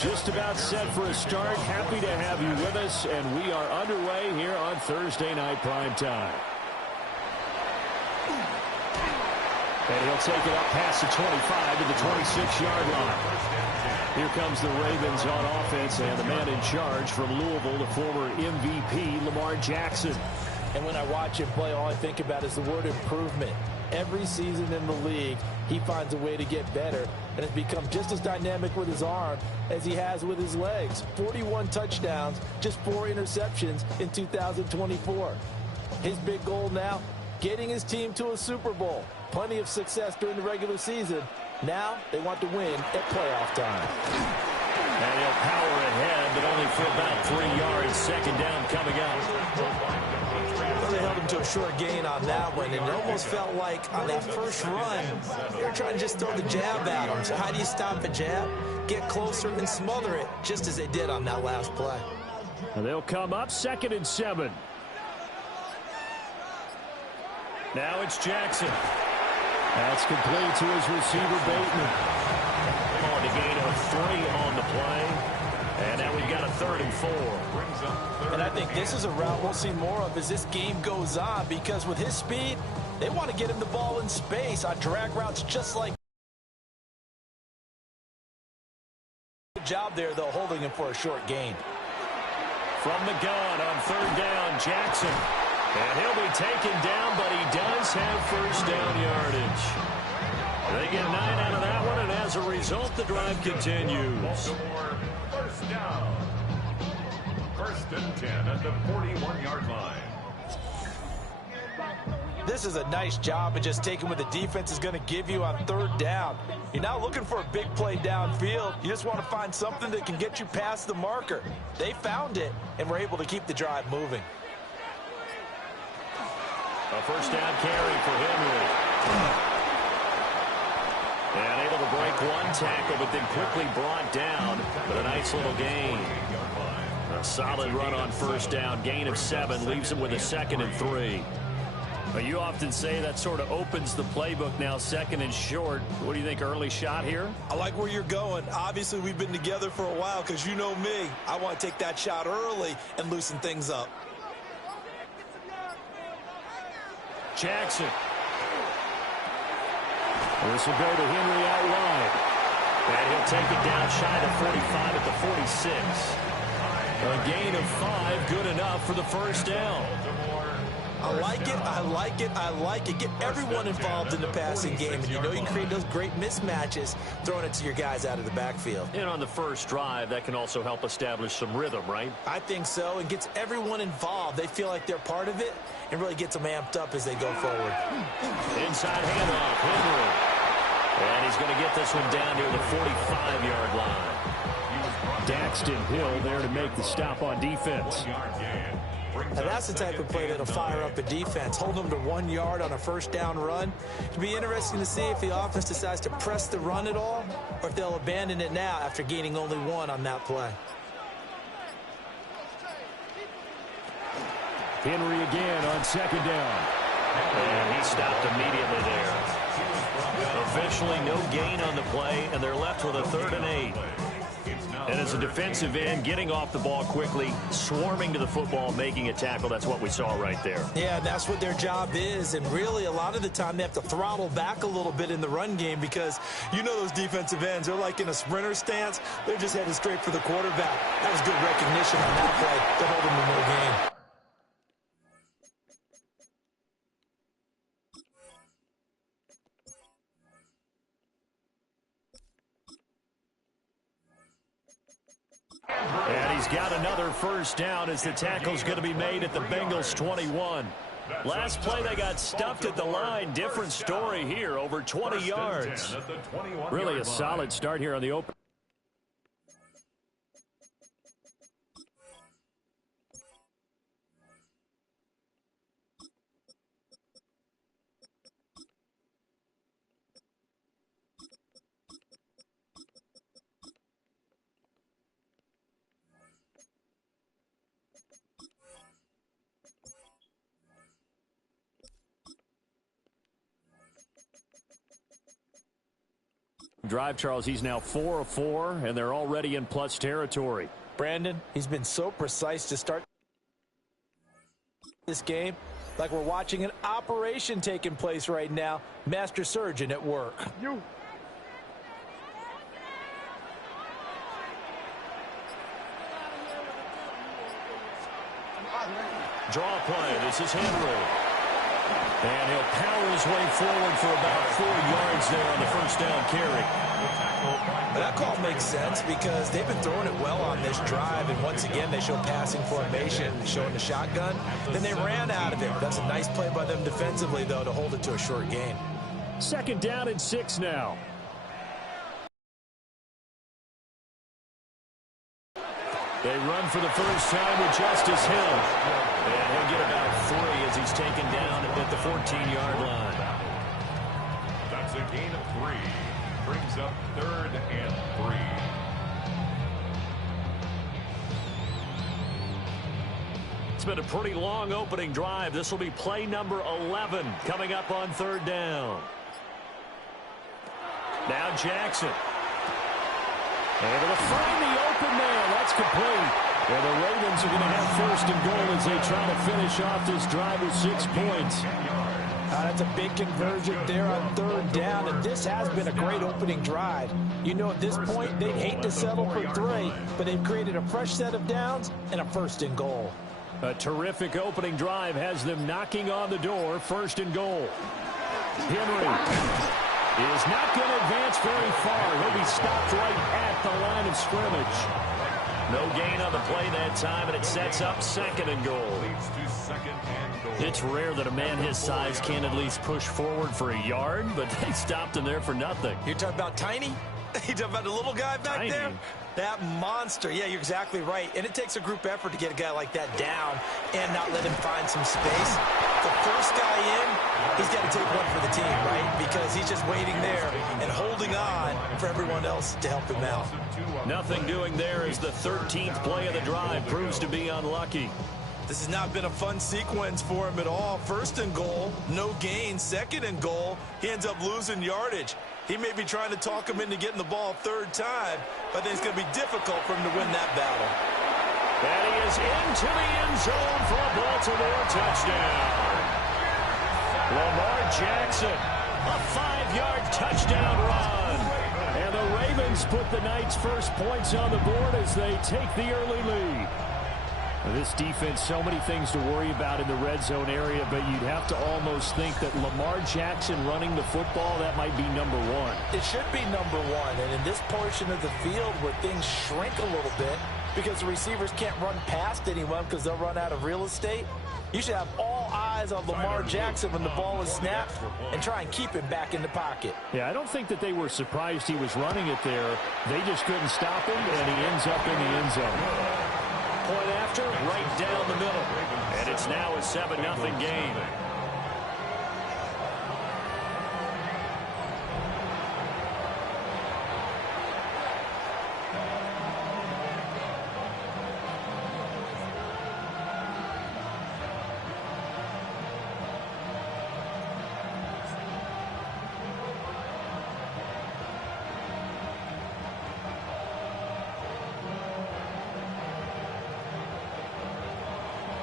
Just about set for a start. Happy to have you with us, and we are underway here on Thursday Night Prime Time. And he'll take it up past the 25 to the 26-yard line. Here comes the Ravens on offense, and the man in charge from Louisville, the former MVP, Lamar Jackson. And when I watch him play, all I think about is the word improvement. Every season in the league, he finds a way to get better and has become just as dynamic with his arm as he has with his legs. 41 touchdowns, just 4 interceptions in 2024. His big goal now, getting his team to a Super Bowl. Plenty of success during the regular season. Now they want to win at playoff time. And he'll power ahead, but only for about 3 yards. Second down coming up. Well, they held him to a short gain on that one, and it almost felt like on that first run, they were trying to just throw the jab at him. So how do you stop a jab? Get closer and smother it, just as they did on that last play. And they'll come up 2nd and 7. Now it's Jackson. That's complete to his receiver, Bateman. On the gain of 3 on the play. And now we've got a 3rd and 4. And I think this is a route we'll see more of as this game goes on, because with his speed, they want to get him the ball in space on drag routes just like. Good job there, though, holding him for a short gain. From the gun on 3rd down, Jackson. And he'll be taken down, but he does have first down yardage. They get 9 out of that one, and as a result, the drive continues. First down. 1st and 10 at the 41-yard line. This is a nice job of just taking what the defense is going to give you on 3rd down. You're not looking for a big play downfield. You just want to find something that can get you past the marker. They found it and were able to keep the drive moving. A first down carry for Henry. And able to break 1 tackle, but then quickly brought down. But a nice little gain. A solid run on first down. Gain of 7 leaves him with a 2nd and 3. But you often say that sort of opens the playbook now, 2nd and short. What do you think, early shot here? I like where you're going. Obviously, we've been together for a while because you know me. I want to take that shot early and loosen things up. Jackson. This will go to Henry out wide. And he'll take it down shy of 45 at the 46. A gain of 5, good enough for the first down. I like it, I like it, I like it. Get everyone involved in the passing game, and you know you can create those great mismatches throwing it to your guys out of the backfield. And on the first drive, that can also help establish some rhythm, right? I think so, and gets everyone involved. They feel like they're part of it, and really gets them amped up as they go forward. Inside handoff, Henry. And he's going to get this one down near the 45-yard line. Daxton Hill there to make the stop on defense. Now that's the type of play that'll fire up a defense. Hold them to 1 yard on a first down run. It'll be interesting to see if the offense decides to press the run at all, or if they'll abandon it now after gaining only 1 on that play. Henry again on 2nd down. And he stopped immediately there. Officially no gain on the play, and they're left with a 3rd and 8. And as a defensive end, getting off the ball quickly, swarming to the football, making a tackle, that's what we saw right there. Yeah, that's what their job is. And really, a lot of the time, they have to throttle back a little bit in the run game because you know those defensive ends, they're like in a sprinter stance. They're just headed straight for the quarterback. That was good recognition on that play to hold them to no gain. And he's got another first down as the tackle's going to be made at the Bengals 21. Last play they got stuffed at the line. Different story here, over 20 yards. Really a solid start here on the open. Drive, Charles, he's now 4 of 4, and they're already in plus territory. Brandon, he's been so precise to start this game, like we're watching an operation taking place right now. Master surgeon at work. Draw play. This is Henry. And he'll power his way forward for about 4 yards there on the first down carry. That call makes sense because they've been throwing it well on this drive, and once again they show passing formation, showing the shotgun. Then they ran out of it. That's a nice play by them defensively, though, to hold it to a short gain. 2nd down and 6 now. They run for the first time with Justice Hill. And he'll get about 3 as he's taken down at the 14-yard line. That's a gain of 3. Brings up 3rd and 3. It's been a pretty long opening drive. This will be play number 11 coming up on 3rd down. Now Jackson. Able to find the open man. That's complete. And the Ravens are going to have 1st and goal as they try to finish off this drive with 6 points. That's a big conversion there on 3rd down, and this has been a great opening drive. You know, at this point, they'd hate to settle for 3, but they've created a fresh set of downs and a 1st and goal. A terrific opening drive has them knocking on the door. 1st and goal. Henry is not going to advance very far. He'll be stopped right at the line of scrimmage. No gain on the play that time, and it sets up 2nd and goal. It's rare that a man his size can at least push forward for a yard, but they stopped him there for nothing. You're talking about Tiny? You talking about the little guy back Tiny. there? That monster. Yeah, you're exactly right. And it takes a group effort to get a guy like that down and not let him find some space. The first guy in, he's got to take one for the team, right? Because he's just waiting there and holding on for everyone else to help him out. Nothing doing there as the 13th play of the drive proves to be unlucky. This has not been a fun sequence for him at all. 1st and goal, no gain. 2nd and goal, he ends up losing yardage. He may be trying to talk him into getting the ball 3rd time, but I think it's going to be difficult for him to win that battle. And he is into the end zone for a Baltimore touchdown. Lamar Jackson, a 5-yard touchdown run. And the Ravens put the night's first points on the board as they take the early lead. This defense, so many things to worry about in the red zone area, but you'd have to almost think that Lamar Jackson running the football, that might be number 1. It should be number 1, and in this portion of the field where things shrink a little bit because the receivers can't run past anyone because they'll run out of real estate, you should have all eyes on Lamar Jackson when the ball is snapped and try and keep him back in the pocket. Yeah, I don't think that they were surprised he was running it there. They just couldn't stop him, and he ends up in the end zone. Point after, right down the middle. And it's now a 7-0 game.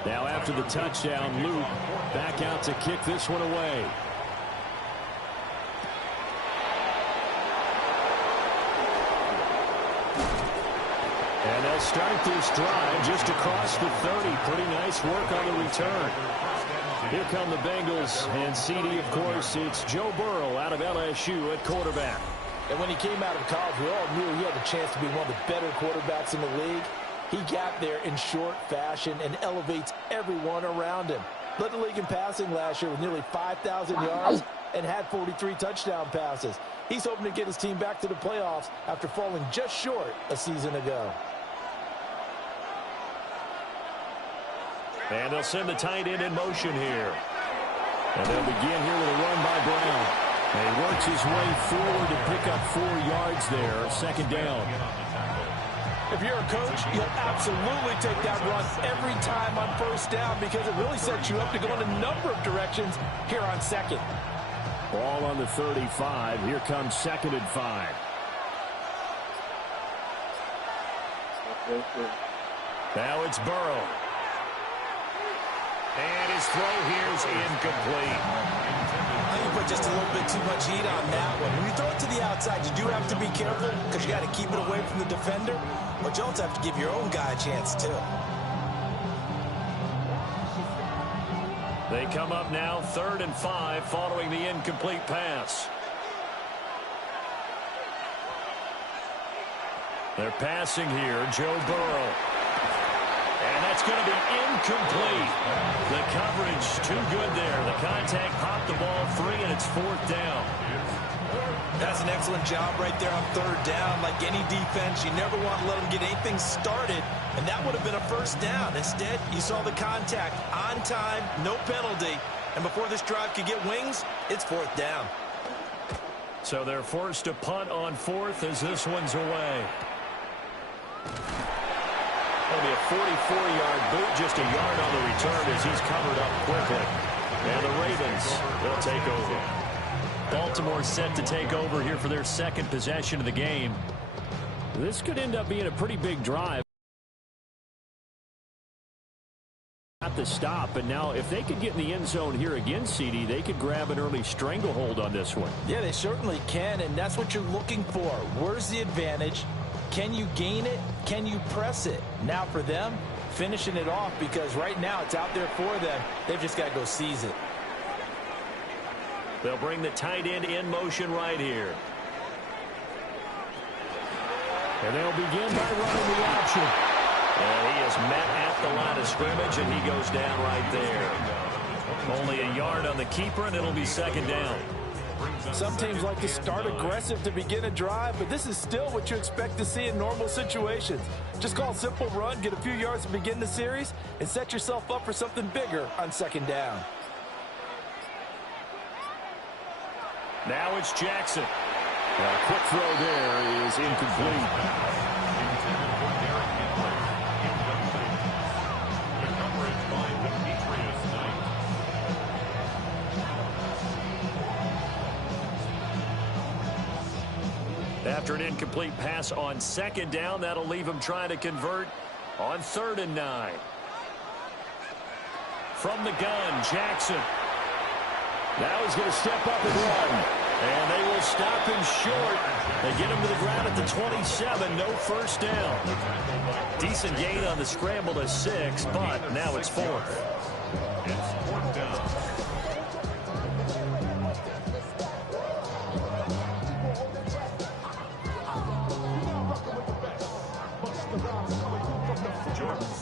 Now after the touchdown, Luke back out to kick this one away. And they'll start this drive just across the 30. Pretty nice work on the return. Here come the Bengals, and CD, of course, it's Joe Burrow out of LSU at quarterback. And when he came out of college, we all knew he had the chance to be one of the better quarterbacks in the league. He got there in short fashion and elevates everyone around him. Led the league in passing last year with nearly 5,000 yards and had 43 touchdown passes. He's hoping to get his team back to the playoffs after falling just short a season ago. And they'll send the tight end in motion here. And they'll begin here with a run by Brown. And he works his way forward to pick up 4 yards there. 2nd down. If you're a coach, you'll absolutely take that run every time on 1st down because it really sets you up to go in a number of directions here on 2nd. Ball on the 35. Here comes 2nd and 5. Now it's Burrow. And his throw here is incomplete. I think you put just a little bit too much heat on that one. When you throw it to the outside, you do have to be careful because you got to keep it away from the defender. But you also have to give your own guy a chance, too. They come up now 3rd and 5 following the incomplete pass. They're passing here, Joe Burrow. And that's going to be incomplete. The coverage too good there. The contact popped the ball free, and it's 4th down. That's an excellent job right there on 3rd down. Like any defense, you never want to let them get anything started, and that would have been a 1st down. Instead, you saw the contact on time, no penalty, and before this drive could get wings, it's 4th down. So they're forced to punt on 4th as this one's away. It'll be a 44-yard boot, just a yard on the return as he's covered up quickly. And the Ravens, they'll take over. Baltimore set to take over here for their 2nd possession of the game. This could end up being a pretty big drive. At the stop, and now if they could get in the end zone here again, CD, they could grab an early stranglehold on this one. Yeah, they certainly can, and that's what you're looking for. Where's the advantage? Can you gain it? Can you press it? Now for them, finishing it off, because right now it's out there for them. They've just got to go seize it. They'll bring the tight end in motion right here. And they'll begin by running the option. And he is met at the line of scrimmage, and he goes down right there. Only a yard on the keeper, and it'll be 2nd down. Some teams like to start aggressive to begin a drive, but this is still what you expect to see in normal situations. Just call a simple run, get a few yards to begin the series, and set yourself up for something bigger on 2nd down. Now it's Jackson. A quick throw there is incomplete. After an incomplete pass on 2nd down, that'll leave him trying to convert on 3rd and 9. From the gun, Jackson. Now he's going to step up and run. And they will stop him short. They get him to the ground at the 27. No 1st down. Decent gain on the scramble to 6, but now it's 4th. It's 4th down.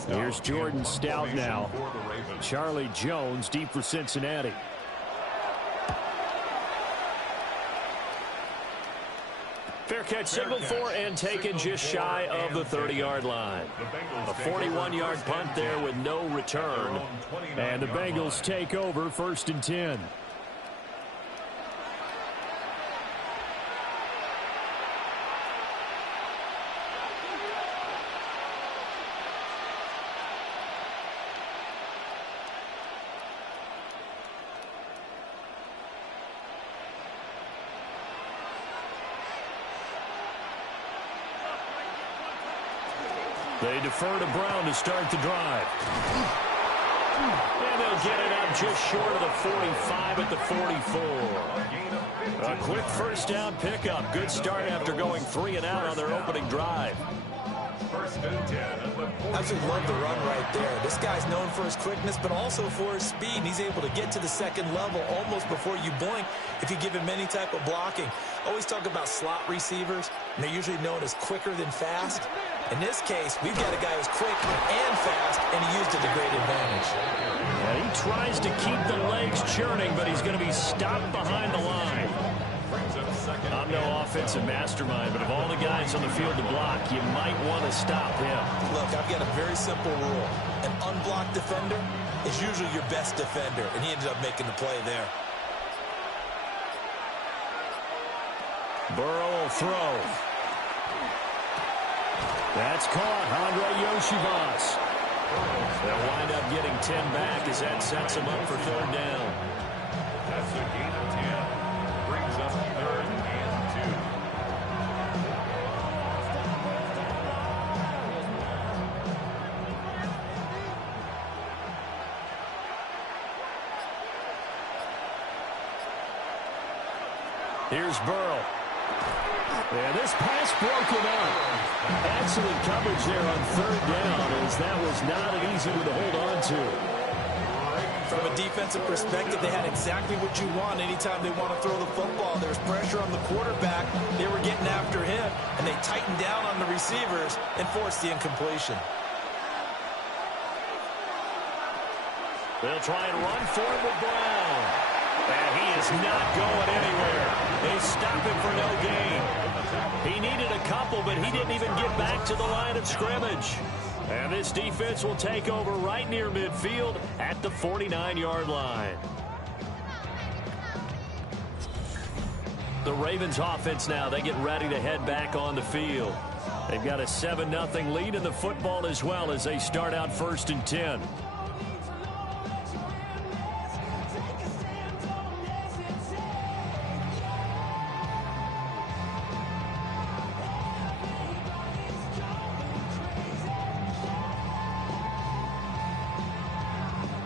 Here's Jordan Stout now. Charlie Jones deep for Cincinnati. Fair catch signaled for and taken just shy of the 30-yard line. A 41-yard punt there with no return. And the Bengals take over 1st and 10. They defer to Brown to start the drive. And they'll get it up just short of the 45 at the 44. A quick 1st down pickup. Good start after going 3 and out on their opening drive. 1st and 10 at the 40. Absolutely love the run right there. This guy's known for his quickness, but also for his speed. And he's able to get to the 2nd level almost before you blink if you give him any type of blocking. Always talk about slot receivers, and they're usually known as quicker than fast. In this case, we've got a guy who's quick and fast, and he used it to great advantage. Yeah, he tries to keep the legs churning, but he's going to be stopped behind the line. I'm no offensive mastermind, but of all the guys on the field to block, you might want to stop him. Look, I've got a very simple rule. An unblocked defender is usually your best defender, and he ended up making the play there. Burrow will throw. That's caught. Andre Yoshivas. They'll wind up getting 10 back as that sets them up for 3rd down. That's a gain of 10. Brings up 3rd and 2. Here's Burrow. And this pass broken up. Excellent coverage there on third down, as that was not an easy one to hold on to. From a defensive perspective, they had exactly what you want anytime they want to throw the football. There's pressure on the quarterback. They were getting after him, and they tightened down on the receivers and forced the incompletion. They'll try and run for it with Brown. And he is not going anywhere. They stop him for no gain. He needed a couple, but he didn't even get back to the line of scrimmage. And this defense will take over right near midfield at the 49-yard line. The Ravens offense now, they get ready to head back on the field. They've got a 7-0 lead in the football as well as they start out 1st and 10.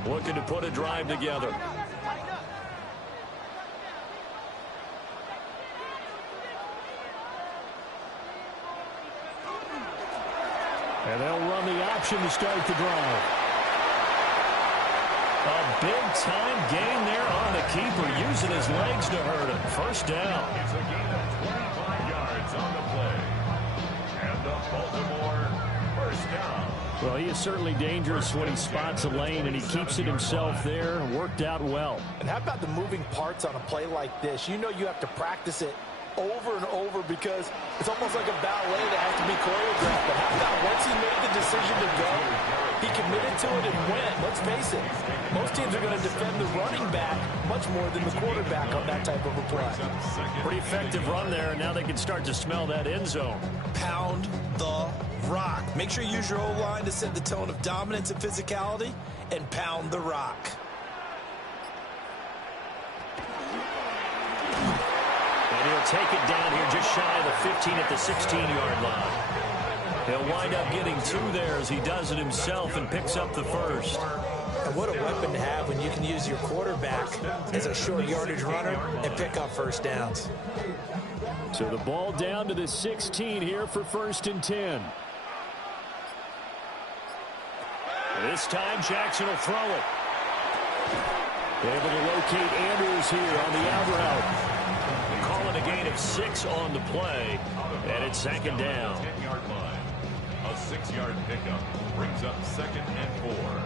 Looking to put a drive together. And they'll run the option to start the drive. A big-time gain there on the keeper, using his legs to hurt him. First down. It's a gain of 25 yards on the play. And the Baltimore first down. Well, he is certainly dangerous when he spots a lane, and he keeps it himself there. Worked out well. And how about the moving parts on a play like this? You know you have to practice it over and over because it's almost like a ballet that has to be choreographed. But how about once he made the decision to go, he committed to it and went. Let's face it, most teams are going to defend the running back much more than the quarterback on that type of a play. Pretty effective run there, and now they can start to smell that end zone. Pound the rock. Make sure you use your O-line to set the tone of dominance and physicality, and pound the rock. And he'll take it down here just shy of the 15 at the 16-yard line. He'll wind up getting 2 there as he does it himself and picks up the first. And what a weapon to have when you can use your quarterback as a short yardage runner and pick up first downs. So the ball down to the 16 here for 1st and 10. This time Jackson will throw it. Able to locate Andrews here on the out route. Calling a gain of 6 on the play, and it's 2nd down. 10-yard line. A 6-yard pickup brings up 2nd and 4.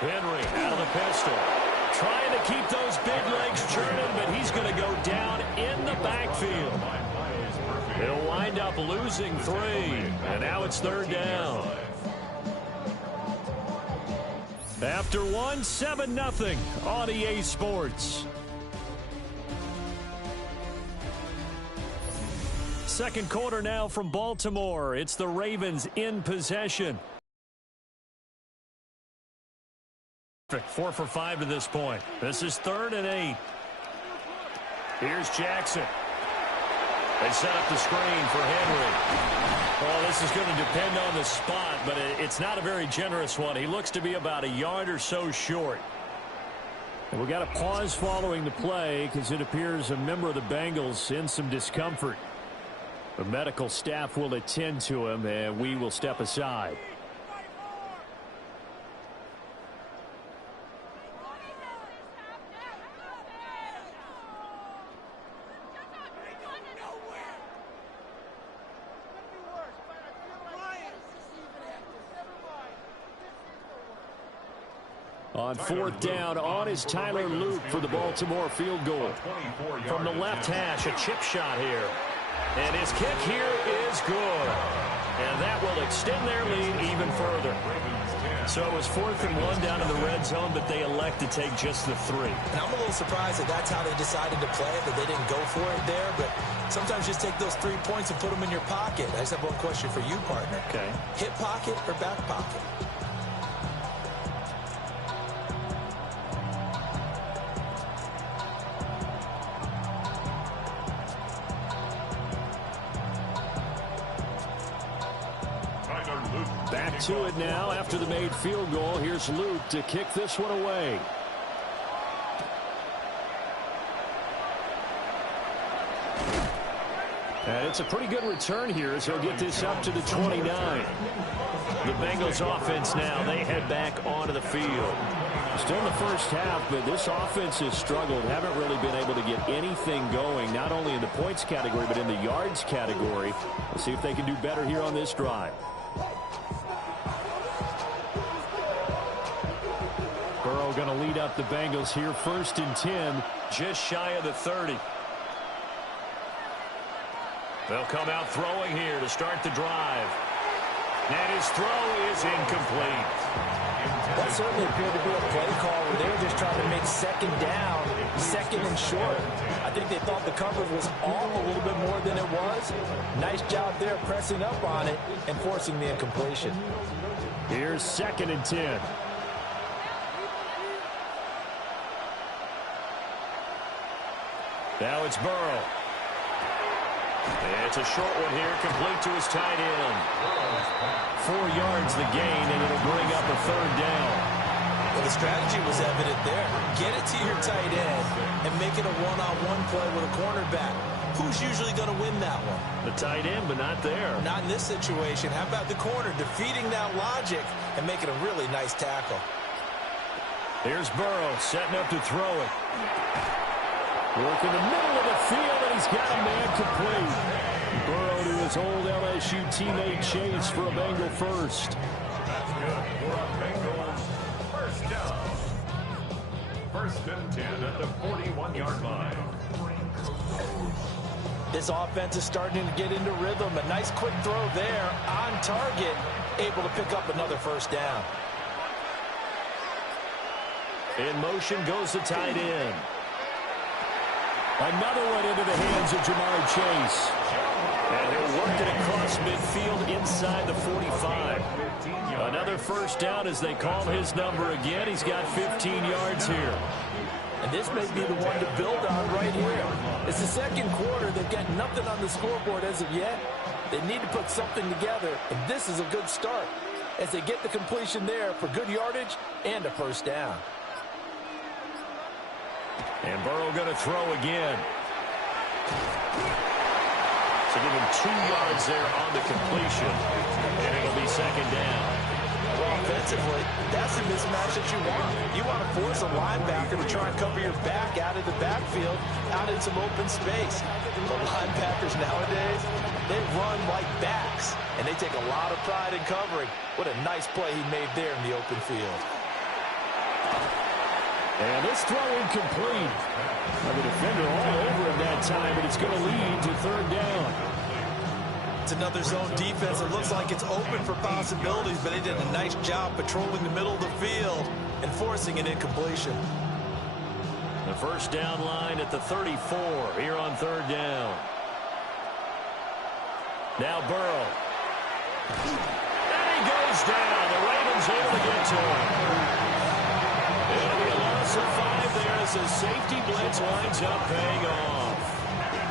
Henry out of the pistol. Trying to keep those big legs churning, but he's going to go down in the backfield. He'll wind up losing 3, and now it's 3rd down. After 1, 7-0 on EA Sports. Second quarter now from Baltimore. It's the Ravens in possession. 4 for 5 to this point. This is 3rd and 8. Here's Jackson. They set up the screen for Henry. Well, this is going to depend on the spot, but it's not a very generous one. He looks to be about a yard or so short. And we got a pause following the play because it appears a member of the Bengals in some discomfort. The medical staff will attend to him, and we will step aside. On 4th down, on is Tyler Luke for the Baltimore field goal. From the left hash, a chip shot here. And his kick here is good. And that will extend their lead even further. So it was 4th and 1 down in the red zone, but they elect to take just the 3. And I'm a little surprised that that's how they decided to play it, that they didn't go for it there. But sometimes just take those 3 points and put them in your pocket. I just have one question for you, partner. Okay. Hip pocket or back pocket? Back to it now after the made field goal. Here's Luke to kick this one away. And it's a pretty good return here as he'll get this up to the 29. The Bengals offense now, they head back onto the field. Still in the first half, but this offense has struggled. Haven't really been able to get anything going, not only in the points category, but in the yards category. We'll see if they can do better here on this drive. Burrow going to lead up the Bengals here, 1st and 10, just shy of the 30. They'll come out throwing here to start the drive. And his throw is incomplete. That certainly appeared to be a play call where they were just trying to make second down, 2nd and short. I think they thought the coverage was off a little bit more than it was. Nice job there pressing up on it and forcing the incompletion. Here's 2nd and 10. Now it's Burrow. It's a short one here, complete to his tight end. 4 yards the gain, and it'll bring up a 3rd down. Well, the strategy was evident there. Get it to your tight end and make it a one-on-one play with a cornerback. Who's usually going to win that one? The tight end, but not there. Not in this situation. How about the corner defeating that logic and making a really nice tackle? Here's Burrow setting up to throw it. Work in the middle of the field, and he's got a man complete. Burrow to his old LSU teammate Chase for a Bengal first. That's good for a Bengals first down. 1st and 10 at the 41-yard line. This offense is starting to get into rhythm. A nice quick throw there on target, able to pick up another 1st down. In motion goes the tight end. Another one into the hands of Jamar Chase. And he'll work it across midfield inside the 45. Another 1st down as they call his number again. He's got 15 yards here. And this may be the one to build on right here. It's the 2nd quarter. They've got nothing on the scoreboard as of yet. They need to put something together, and this is a good start as they get the completion there for good yardage and a 1st down. And Burrow going to throw again. So give him 2 yards there on the completion. And it'll be 2nd down. Well, offensively, that's the mismatch that you want. You want to force a linebacker to try and cover your back out of the backfield, out in some open space. The linebackers nowadays, they run like backs, and they take a lot of pride in covering. What a nice play he made there in the open field. And this throw incomplete. The defender all over him that time, but it's going to lead to 3rd down. It's another zone defense. It looks like it's open for possibilities, but they did a nice job patrolling the middle of the field and forcing an incompletion. The 1st down line at the 34 here on 3rd down. Now Burrow. And he goes down. The Ravens able to get to him. It'll be a loss of 5 there as the safety blitz winds up paying off.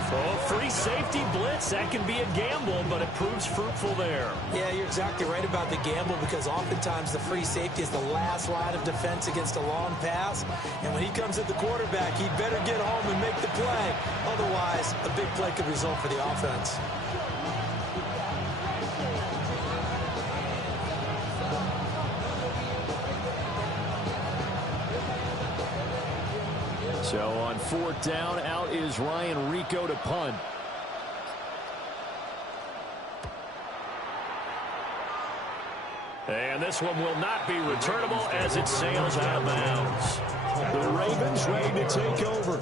Oh, free safety blitz, that can be a gamble, but it proves fruitful there. Yeah, you're exactly right about the gamble because oftentimes the free safety is the last line of defense against a long pass. And when he comes at the quarterback, he'd better get home and make the play. Otherwise, a big play could result for the offense. So on 4th down, out is Ryan Rico to punt. And this one will not be returnable as it sails out of bounds. The Ravens ready to take over.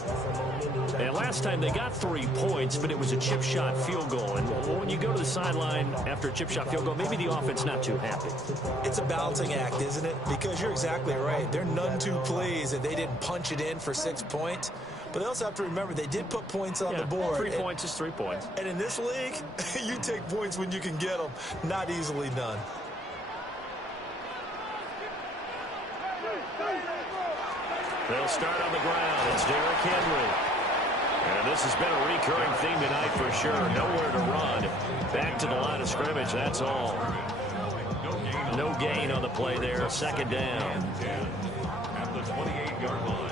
And last time they got 3 points, but it was a chip shot field goal. And when you go to the sideline after a chip shot field goal, maybe the offense not too happy. It's a balancing act, isn't it? Because you're exactly right. They're none too pleased that they didn't punch it in for 6 points. But they also have to remember they did put points on the board. 3 points is 3 points. And in this league, you take points when you can get them. Not easily done. They'll start on the ground. It's Derrick Henry. And this has been a recurring theme tonight for sure. Nowhere to run. Back to the line of scrimmage, that's all. No gain on the play there. Second down. At the 28-yard line.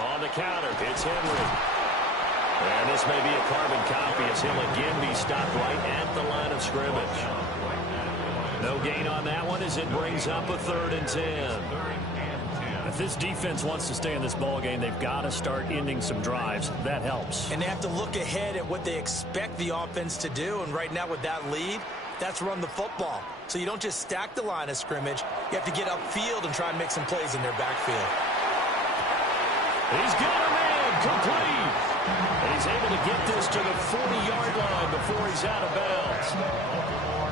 On the counter, it's Henry. And this may be a carbon copy as he'll again be stopped right at the line of scrimmage. No gain on that one as it brings up a 3rd and 10. If this defense wants to stay in this ball game, they've got to start ending some drives. That helps. And they have to look ahead at what they expect the offense to do. And right now with that lead, that's run the football. So you don't just stack the line of scrimmage. You have to get upfield and try and make some plays in their backfield. He's got a man complete. And he's able to get this to the 40-yard line before he's out of bounds.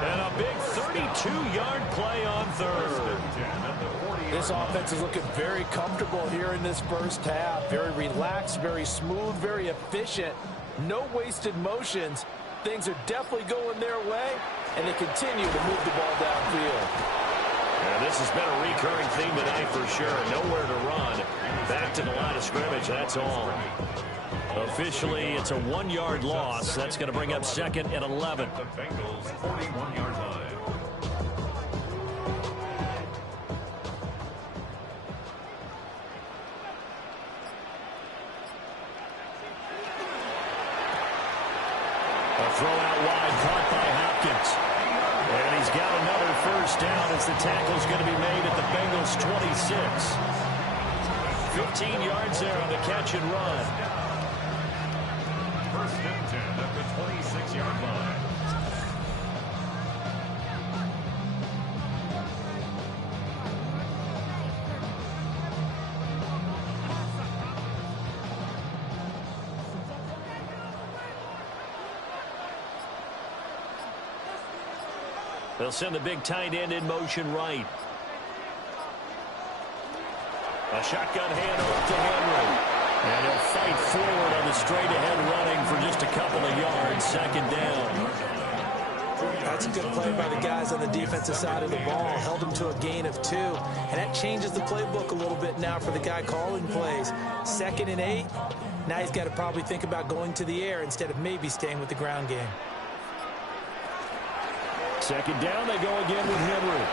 And a big 32-yard play on 3rd. This offense is looking very comfortable here in this first half. Very relaxed, very smooth, very efficient. No wasted motions. Things are definitely going their way, and they continue to move the ball downfield. And this has been a recurring theme tonight for sure. Nowhere to run. Back to the line of scrimmage, that's all. Officially, it's a 1-yard loss. That's going to bring up 2nd and 11. The Bengals 41-yard line. A throw out wide, caught by Hopkins. And he's got another first down as the tackle's going to be made at the Bengals 26. 15 yards there on the catch and run. 1st and 10 at the 26-yard line. They'll send the big tight end in motion right. A shotgun handoff to Henry. And he'll fight forward on the straight-ahead running for just a couple of yards. 2nd down. That's a good play by the guys on the defensive side of the ball. Held him to a gain of 2. And that changes the playbook a little bit now for the guy calling plays. 2nd and 8. Now he's got to probably think about going to the air instead of maybe staying with the ground game. 2nd down, they go again with Henry.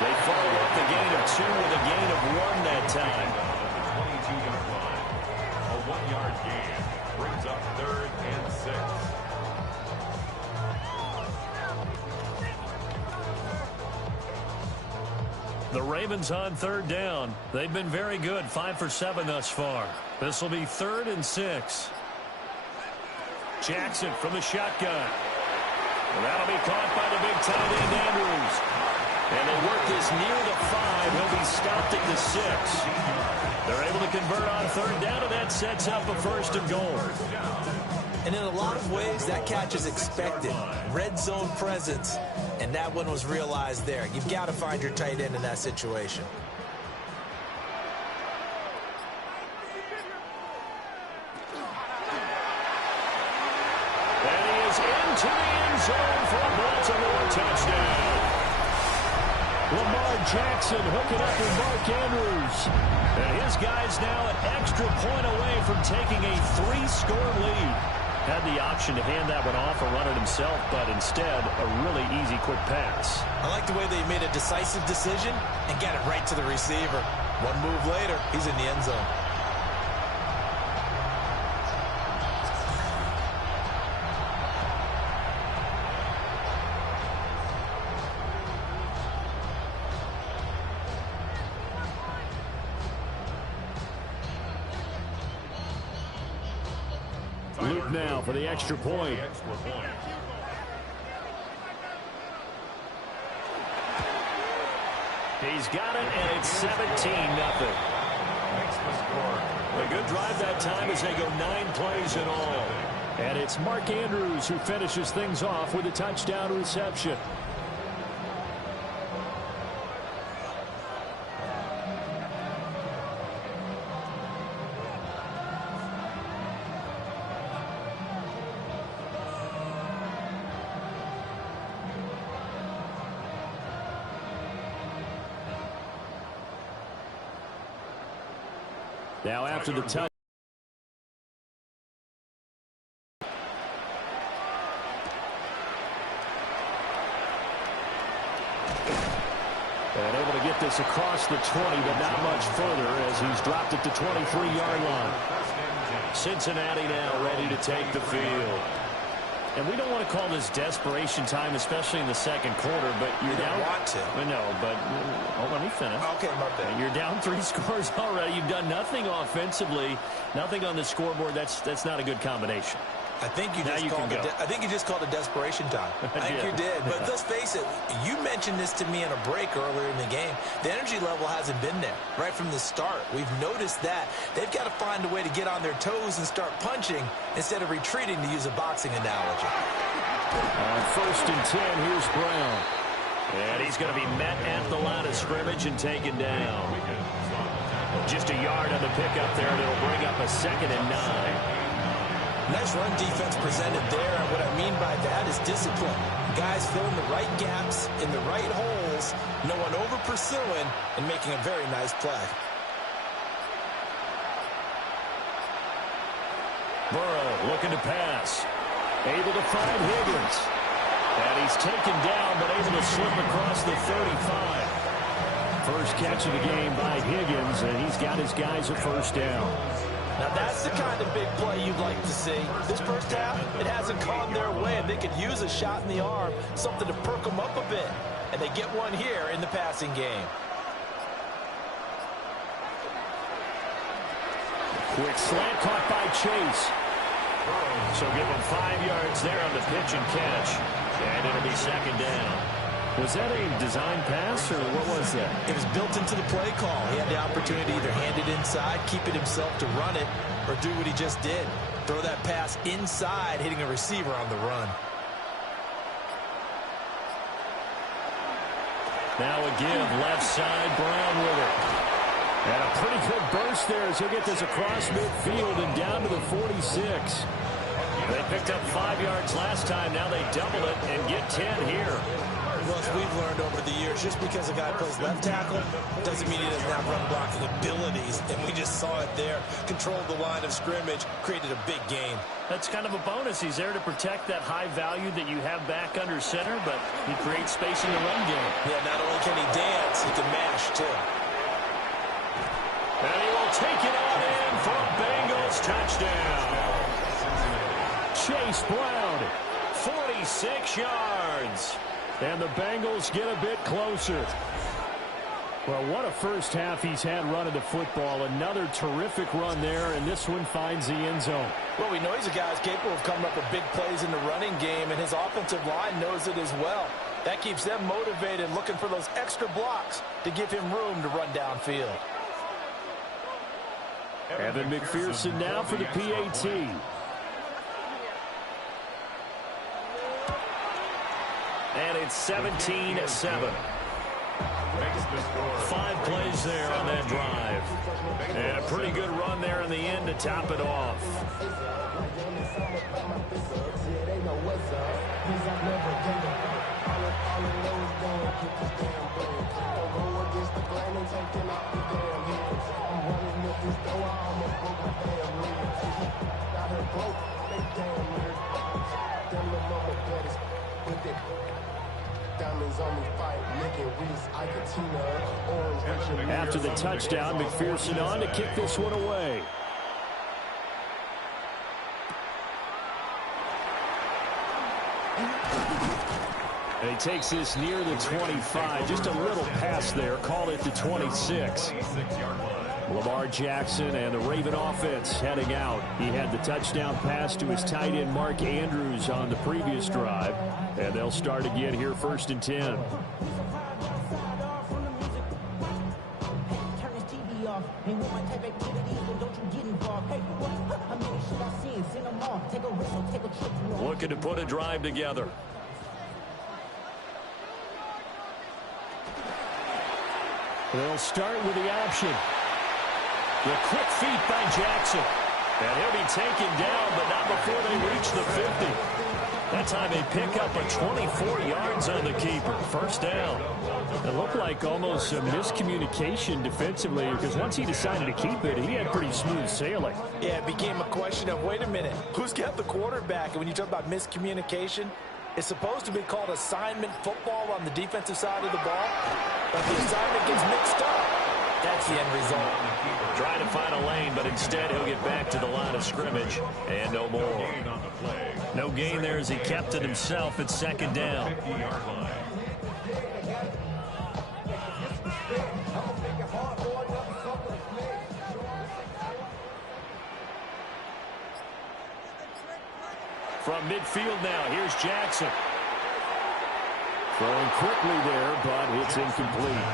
They follow up the gain of 2 with a gain of 1 that time. The 22-yard line. A 1-yard gain brings up 3rd and 6. The Ravens on 3rd down. They've been very good, 5 for 7 thus far. This will be 3rd and 6. Jackson from the shotgun. And that'll be caught by the big tight end, Andrews. And they work this near the 5. He'll be stopped at the 6. They're able to convert on 3rd down, and that sets up a 1st and goal. And in a lot of ways, that catch is expected. Red zone presence, and that one was realized there. You've got to find your tight end in that situation. And he is into the end zone for a Baltimore touchdown. Lamar Jackson hooking up with Mark Andrews. And his guy's now an extra point away from taking a 3-score lead. Had the option to hand that one off or run it himself, but instead, a really easy, quick pass. I like the way they made a decisive decision and got it right to the receiver. One move later, he's in the end zone. Luke now for the extra point. He's got it, and it's 17-0. A good drive that time as they go 9 plays in all. And it's Mark Andrews who finishes things off with a touchdown reception. Now after the touch. And able to get this across the 20, but not much further as he's dropped it to 23-yard line. Cincinnati now ready to take the field. And we don't want to call this desperation time, especially in the second quarter, but you're down. Want to. I know, but let me finish. Okay, my bad. You're down 3 scores already. You've done nothing offensively, nothing on the scoreboard. That's not a good combination. I think you just called it desperation time. I think you did. But let's face it, you mentioned this to me in a break earlier in the game. The energy level hasn't been there right from the start. We've noticed that. They've got to find a way to get on their toes and start punching instead of retreating, to use a boxing analogy. On 1st and 10, here's Brown. And he's going to be met at the line of scrimmage and taken down. Just a yard on the pickup there, and it'll bring up a 2nd and 9. Nice run defense presented there, and what I mean by that is discipline. Guys filling the right gaps in the right holes, no one over-pursuing, and making a very nice play. Burrow looking to pass. Able to find Higgins. And he's taken down, but able to slip across the 35. First catch of the game by Higgins, and he's got his guys a 1st down. Now that's the kind of big play you'd like to see. This first half, it hasn't gone their way, and they could use a shot in the arm, something to perk them up a bit. And they get one here in the passing game. Quick slant caught by Chase. So give him 5 yards there on the pitch and catch. And it'll be 2nd down. Was that a design pass, or what was that? It was built into the play call. He had the opportunity to either hand it inside, keep it himself to run it, or do what he just did. Throw that pass inside, hitting a receiver on the run. Now a give, left side, Brown with it. And a pretty good burst there as he'll get this across midfield and down to the 46. They picked up 5 yards last time. Now they double it and get 10 here. Well, as we've learned over the years, just because a guy plays left tackle doesn't mean he doesn't have run blocking abilities. And we just saw it there. Controlled the line of scrimmage, created a big gain. That's kind of a bonus. He's there to protect that high value that you have back under center, but he creates space in the run game. Yeah, not only can he dance, he can mash, too. And he will take it on in for a Bengals touchdown. Chase Brown, 46 yards. And the Bengals get a bit closer. Well, what a first half he's had running the football. Another terrific run there, and this one finds the end zone. Well, we know he's a guy who's capable of coming up with big plays in the running game, and his offensive line knows it as well. That keeps them motivated, looking for those extra blocks to give him room to run downfield. Evan McPherson now for the PAT. And it's 17-7. 5 plays there on that drive. And a pretty good run there in the end to top it off. After the touchdown, McPherson on to kick this one away. And he takes this near the 25. Just a little pass there. Call it the 26. Lamar Jackson and the Raven offense heading out. He had the touchdown pass to his tight end Mark Andrews on the previous drive. And they'll start again here 1st and 10. Looking to put a drive together. They'll start with the option. The quick feet by Jackson. And he'll be taken down, but not before they reach the 50. That time they pick up a 24 yards on the keeper. First down. It looked like almost a miscommunication defensively, because once he decided to keep it, he had pretty smooth sailing. Yeah, it became a question of, wait a minute, who's got the quarterback? And when you talk about miscommunication, it's supposed to be called assignment football on the defensive side of the ball, but the assignment gets mixed up. That's the end result. Trying to find a lane, but instead he'll get back to the line of scrimmage and no more. No gain there as he kept it himself at second down. From midfield now, here's Jackson. Throwing quickly there, but it's incomplete.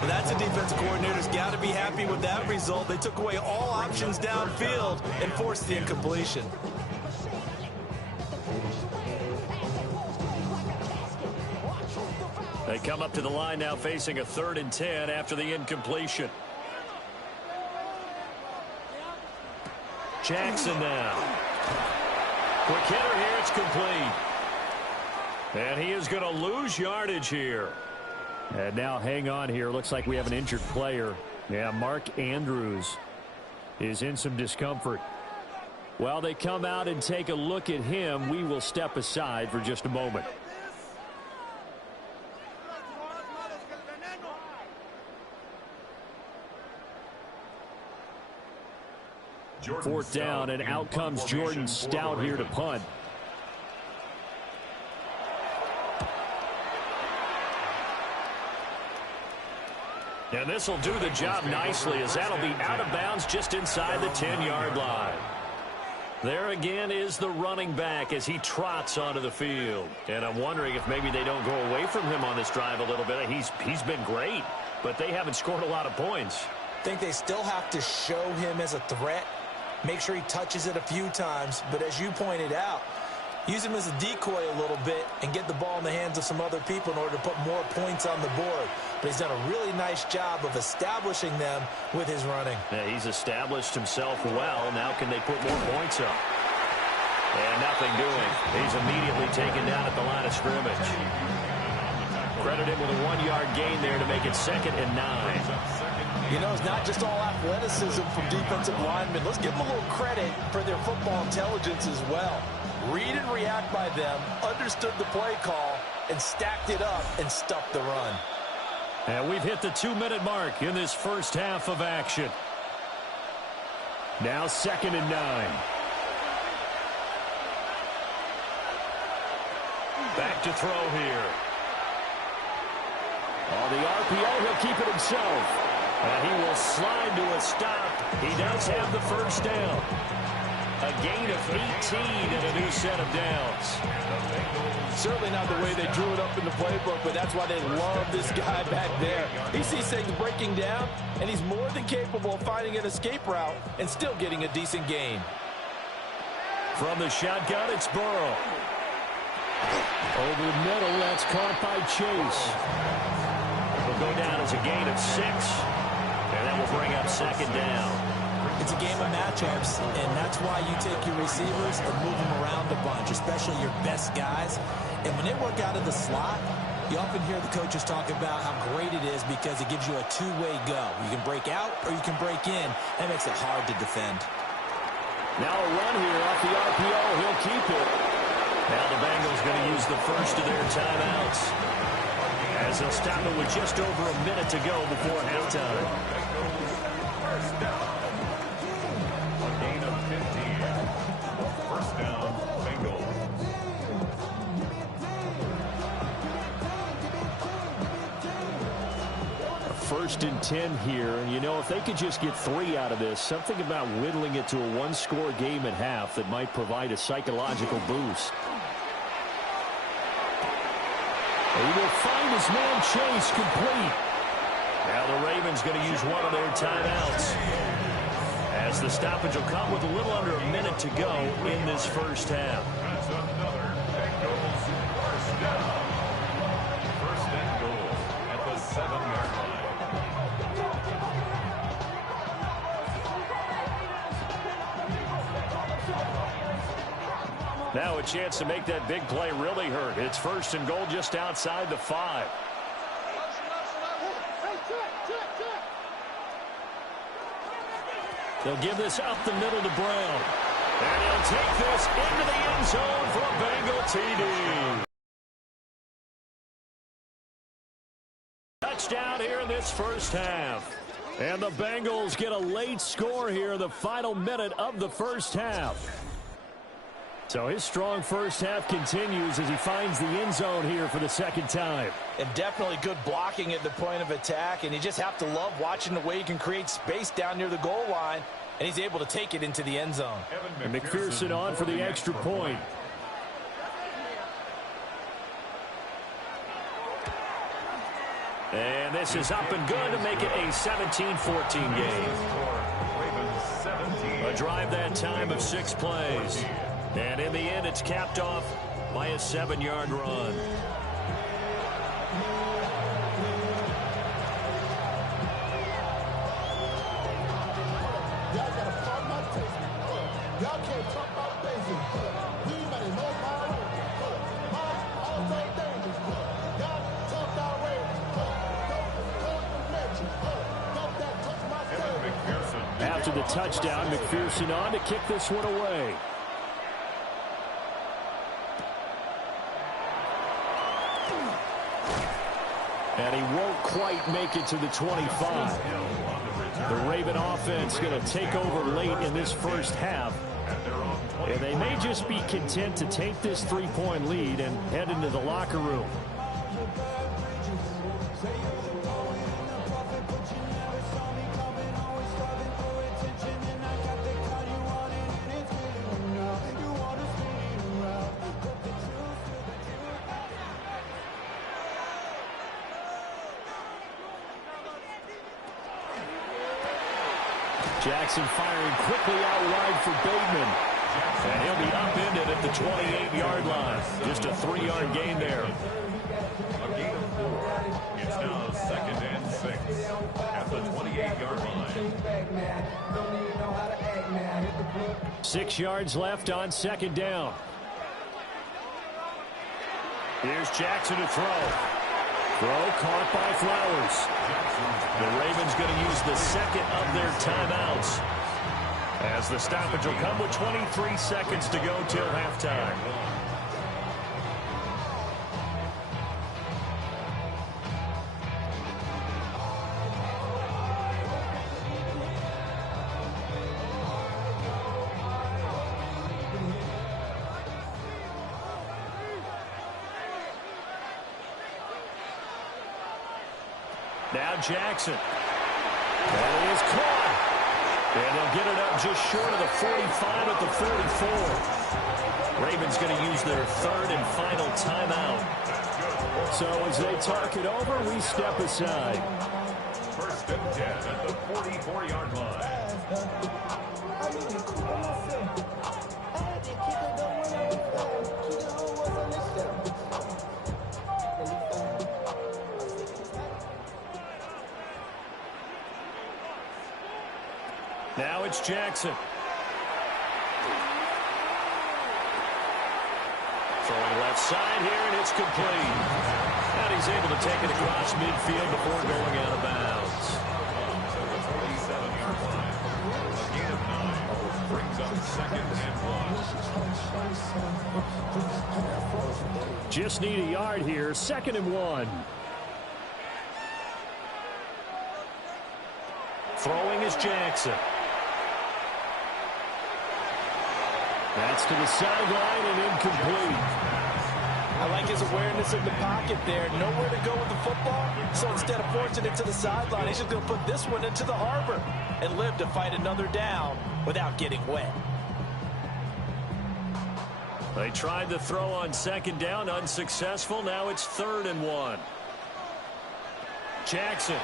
Well, that's a defensive coordinator's got to be happy with that result. They took away all options downfield and forced the incompletion. They come up to the line now facing a 3rd and 10 after the incompletion. Jackson now. Quick hitter here, it's complete. And he is going to lose yardage here. And now hang on here. Looks like we have an injured player. Yeah, Mark Andrews is in some discomfort. While they come out and take a look at him, we will step aside for just a moment. Fourth down, and out comes Jordan Stout here to punt. And this will do the job nicely, as that'll be out of bounds just inside the 10-yard line. There again is the running back as he trots onto the field. And I'm wondering if maybe they don't go away from him on this drive a little bit. He's been great, but they haven't scored a lot of points. I think they still have to show him as a threat, make sure he touches it a few times, but as you pointed out, use him as a decoy a little bit and get the ball in the hands of some other people in order to put more points on the board. But he's done a really nice job of establishing them with his running. Yeah, he's established himself well. Now can they put more points up? And nothing doing. He's immediately taken down at the line of scrimmage. Credit him with a 1-yard gain there to make it 2nd and 9. You know, it's not just all athleticism from defensive linemen. Let's give them a little credit for their football intelligence as well. Read and react by them, understood the play call, and stacked it up and stuffed the run. And we've hit the 2-minute mark in this first half of action. Now 2nd and 9. Back to throw here. On the RPO, he'll keep it himself. And he will slide to a stop. He does have the first down. A gain of 18 and a new set of downs. Certainly not the way they drew it up in the playbook, but that's why they love this guy back there. He sees things breaking down, and he's more than capable of finding an escape route and still getting a decent gain. From the shotgun, it's Burrow. Over the middle, that's caught by Chase. Will go down as a gain of 6, and that will bring up 2nd down. It's a game of matchups, and that's why you take your receivers and move them around a bunch, especially your best guys. And when they work out of the slot, you often hear the coaches talk about how great it is because it gives you a two-way go. You can break out or you can break in. That makes it hard to defend. Now a run here off the RPO. He'll keep it. Now the Bengals going to use the first of their timeouts, as they'll stop it with just over a minute to go before halftime. First down. A gain of 15. First down, Bengals. 1st and 10 here. And, you know, if they could just get 3 out of this, something about whittling it to a one-score game at half that might provide a psychological boost. He will find his man Chase complete. Now the Ravens going to use one of their timeouts, as the stoppage will come with a little under a minute to go in this first half. That's another Bengals first down. First and goal at the 7-yard line. Now a chance to make that big play really hurt. It's 1st and goal just outside the 5. They'll give this up the middle to Brown. And he'll take this into the end zone for a Bengal TD. Touchdown here in this first half. And the Bengals get a late score here in the final minute of the first half. So his strong first half continues as he finds the end zone here for the second time. And definitely good blocking at the point of attack. And you just have to love watching the way he can create space down near the goal line. And he's able to take it into the end zone. And McPherson on for the extra point. And this is up and good to make it a 17-14 game. A drive that time of 6 plays. And in the end, it's capped off by a 7-yard run. After the touchdown, McPherson on to kick this one away. And he won't quite make it to the 25. The Raven offense going to take over late in this first half. And they may just be content to take this 3-point lead and head into the locker room. Jackson firing quickly out wide for Bateman. And he'll be upended at the 28-yard line. Just a 3-yard gain there. A gain of 4. It's now 2nd and 6 at the 28-yard line. 6 yards left on 2nd down. Here's Jackson to throw. Throw caught by Flowers. The Ravens going to use the second of their timeouts, as the stoppage will come with 23 seconds to go till halftime. Now Jackson. That is caught. And they'll get it up just short of the 45 at the 44. Ravens going to use their 3rd and final timeout. So as they talk it over, we step aside. 1st and 10 at the 44-yard line. Now it's Jackson. Throwing left side here, and it's complete. And he's able to take it across midfield before going out of bounds. The 47-yard line. A gain of 9 brings up 2nd and 1. Just need a yard here. 2nd and 1. Throwing is Jackson. That's to the sideline and incomplete. I like his awareness of the pocket there. Nowhere to go with the football. So instead of forcing it to the sideline, he's just going to put this one into the harbor and live to fight another down without getting wet. They tried to throw on 2nd down, unsuccessful. Now it's 3rd and 1. Jackson.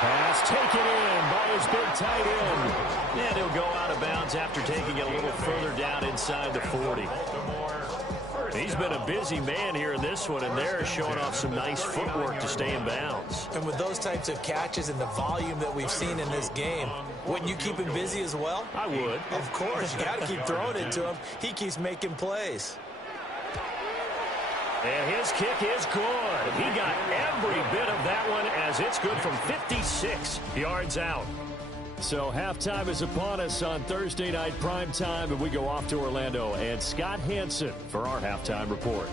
Pass taken in by his big tight end. And he'll go out of bounds after taking it a little further down inside the 40. Baltimore, 1st He's been a busy man here in this one, and they're showing off some nice footwork to stay in bounds. And with those types of catches and the volume that we've seen in this game, wouldn't you keep him busy as well? I would. Of course. You got to keep throwing it to him. He keeps making plays. And his kick is good. He got every bit of that one as it's good from 56 yards out. So halftime is upon us on Thursday night primetime, and we go off to Orlando. And Scott Hansen for our halftime report.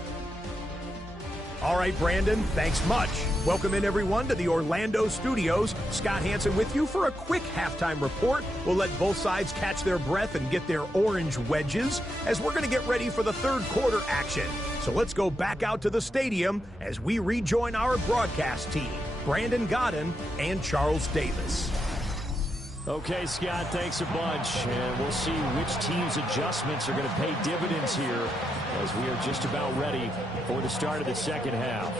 All right, Brandon, thanks much. Welcome in, everyone, to the Orlando studios. Scott Hansen with you for a quick halftime report. We'll let both sides catch their breath and get their orange wedges as we're going to get ready for the third quarter action. So let's go back out to the stadium as we rejoin our broadcast team, Brandon Godden and Charles Davis. Okay, Scott, thanks a bunch. And we'll see which team's adjustments are going to pay dividends here as we are just about ready for the start of the second half.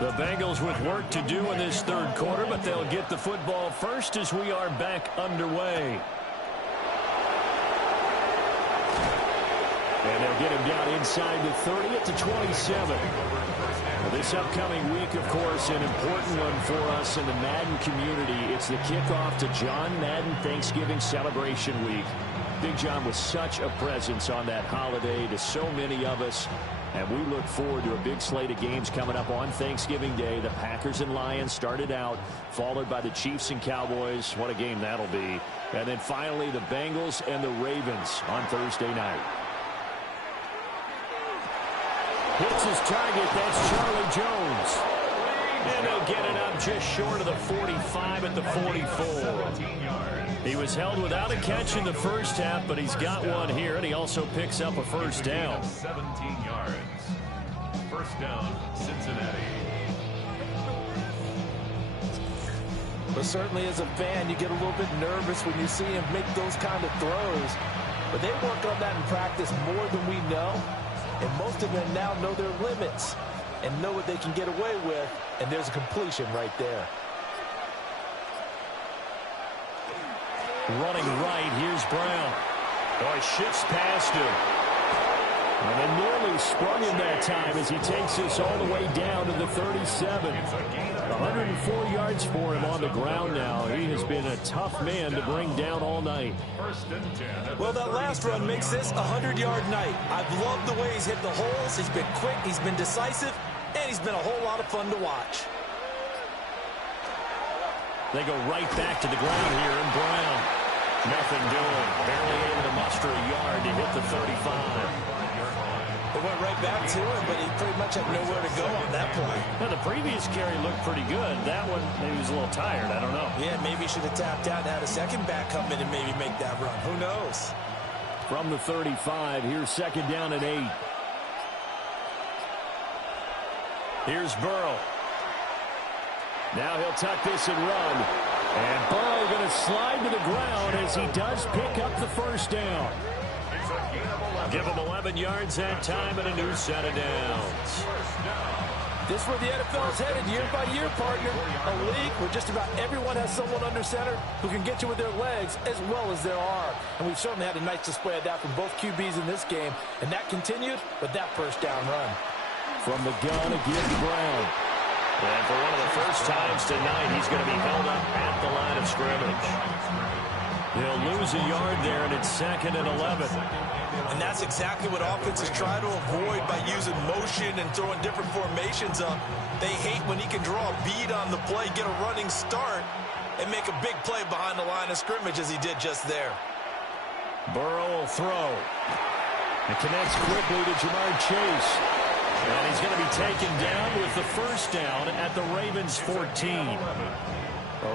The Bengals with work to do in this third quarter, but they'll get the football first as we are back underway. And they'll get him down inside the 30 at the 27. Well, this upcoming week, of course, an important one for us in the Madden community. It's the kickoff to John Madden Thanksgiving Celebration Week. Big John was such a presence on that holiday to so many of us. And we look forward to a big slate of games coming up on Thanksgiving Day. The Packers and Lions started out, followed by the Chiefs and Cowboys. What a game that'll be. And then finally the Bengals and the Ravens on Thursday night. Hits his target. That's Charlie Jones. And they'll get it up just short of the 45 at the 44. He was held without a catch in the first half, but he's got one here, and he also picks up a first down. 17 yards. First down, Cincinnati. But certainly as a fan, you get a little bit nervous when you see him make those kind of throws. But they work on that in practice more than we know. And most of them now know their limits and know what they can get away with. And there's a completion right there. Running right, here's Brown. Oh, he shifts past him. And they nearly sprung him that time as he takes this all the way down to the 37. 104 yards for him on the ground now. He has been a tough man to bring down all night. Well, that last run makes this a 100-yard night. I've loved the way he's hit the holes. He's been quick, he's been decisive, and he's been a whole lot of fun to watch. They go right back to the ground here, and Brown. Nothing doing. Barely able to muster a yard to hit the 35. It went right back to him, but he pretty much had nowhere to go on that play. Now, the previous carry looked pretty good. That one, maybe he was a little tired. I don't know. Yeah, maybe he should have tapped out and had a second back come in and maybe make that run. Who knows? From the 35, here's second down and 8. Here's Burrow. Now he'll tuck this and run. And Burrow going to slide to the ground as he does pick up the first down. Give him 11 yards that time and a new set of downs. This is where the NFL is headed year by year, partner. A league where just about everyone has someone under center who can get you with their legs as well as their arm. And we've certainly had a nice display of that from both QBs in this game. And that continued with that first down run. From the gun again to Brown. And for one of the first times tonight, he's going to be held up at the line of scrimmage. They'll lose a yard there, and it's second and 11. And that's exactly what offenses try to avoid by using motion and throwing different formations up. They hate when he can draw a bead on the play, get a running start, and make a big play behind the line of scrimmage as he did just there. Burrow will throw. It connects quickly to Jamar Chase. And he's going to be taken down with the first down at the Ravens' 14.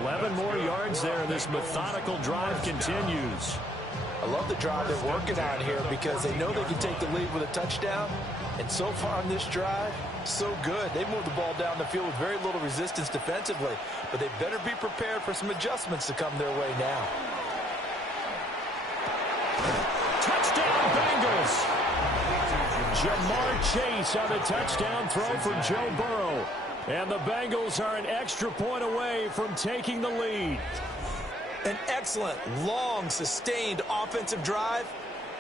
11 more yards there, and this methodical drive continues. I love the drive they're working on here because they know they can take the lead with a touchdown. And so far on this drive, so good. They moved the ball down the field with very little resistance defensively. But they better be prepared for some adjustments to come their way now. Touchdown, Bengals. Jamar Chase on the touchdown throw for Joe Burrow. And the Bengals are an extra point away from taking the lead. An excellent, long, sustained offensive drive.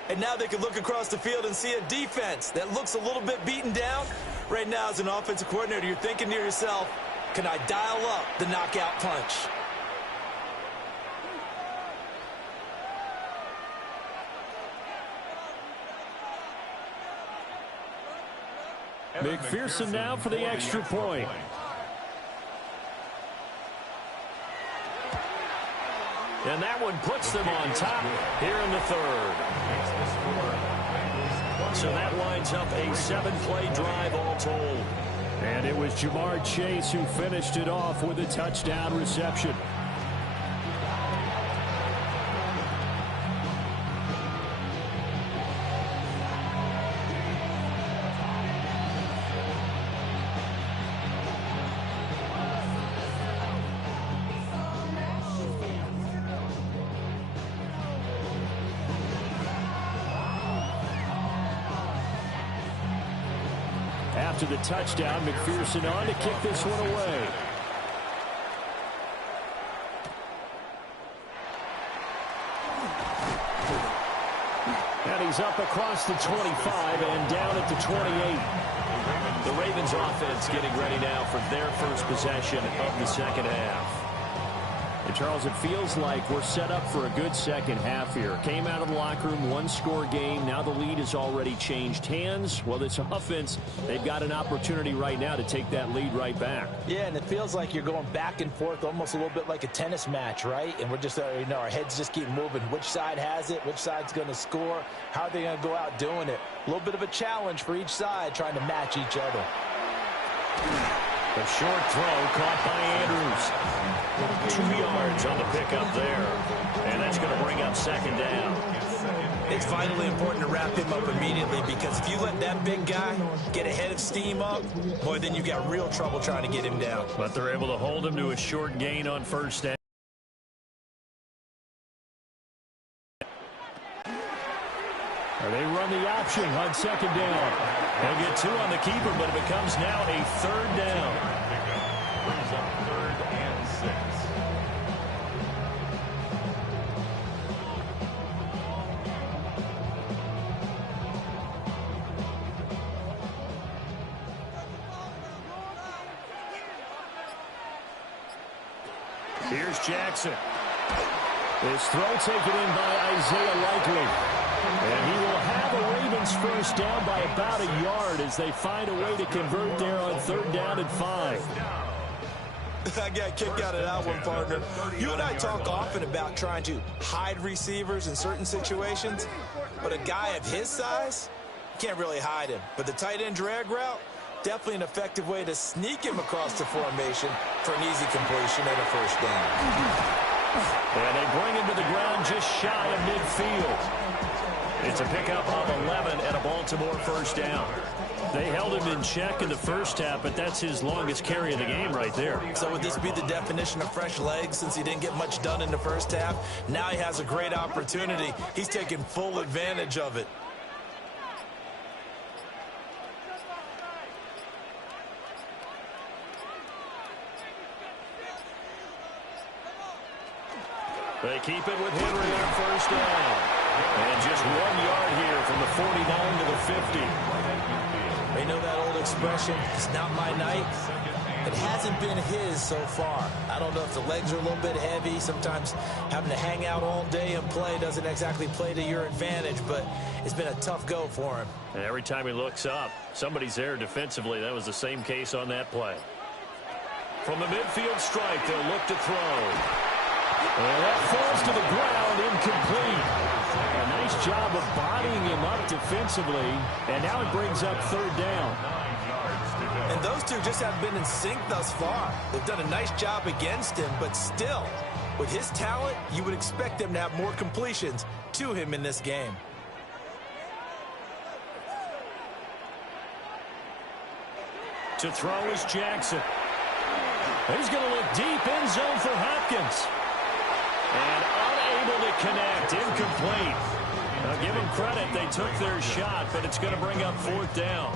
And now they can look across the field and see a defense that looks a little bit beaten down. Right now, as an offensive coordinator, you're thinking to yourself, can I dial up the knockout punch? McPherson now for the extra point. And that one puts them on top here in the third. So that winds up a 7-play drive all told. And it was Jamar Chase who finished it off with a touchdown reception. After the touchdown, McPherson on to kick this one away. And he's up across the 25 and down at the 28. The Ravens offense getting ready now for their first possession of the second half. And Charles, it feels like we're set up for a good second half here. Came out of the locker room, one-score game. Now the lead has already changed hands. Well, this offense, they've got an opportunity right now to take that lead right back. Yeah, and it feels like you're going back and forth almost a little bit like a tennis match, right? And we're just, our heads just keep moving. Which side has it? Which side's going to score? How are they going to go out doing it? A little bit of a challenge for each side trying to match each other. A short throw caught by Andrews. 2 yards on the pickup there. And that's going to bring up second down. It's vitally important to wrap him up immediately, because if you let that big guy get ahead of steam up, boy, then you've got real trouble trying to get him down. But they're able to hold him to a short gain on first down. They run the option on second down. They'll get 2 on the keeper, but it becomes now a third down. Brings up 3rd and 6. Here's Jackson. His throw taken in by Isaiah Likely. And he will have a Ravens first down by about a yard as they find a way to convert there on 3rd down and 5. I got a kick out of that one, partner. You and I talk often about trying to hide receivers in certain situations, but a guy of his size, can't really hide him. But the tight end drag route, definitely an effective way to sneak him across the formation for an easy completion and a first down. And they bring him to the ground just shy of midfield. It's a pickup of 11 and a Baltimore first down. They held him in check in the first half, but that's his longest carry of the game right there. So would this be the definition of fresh legs, since he didn't get much done in the first half? Now he has a great opportunity. He's taking full advantage of it. They keep it with Henry on first down. And just 1 yard here from the 49 to the 50. They know that old expression, it's not my night. It hasn't been his so far. I don't know if the legs are a little bit heavy. Sometimes having to hang out all day and play doesn't exactly play to your advantage, but it's been a tough go for him. And every time he looks up, somebody's there defensively. That was the same case on that play. From the midfield strike, they'll look to throw. And that falls to the ground, incomplete. A nice job of bodying him up defensively, and now it brings up 3rd down. And those two just haven't been in sync thus far. They've done a nice job against him, but still, with his talent, you would expect them to have more completions to him in this game. To throw is Jackson. He's going to look deep, end zone for Hopkins. And unable to connect, incomplete. Now give them credit. They took their shot, but it's going to bring up 4th down.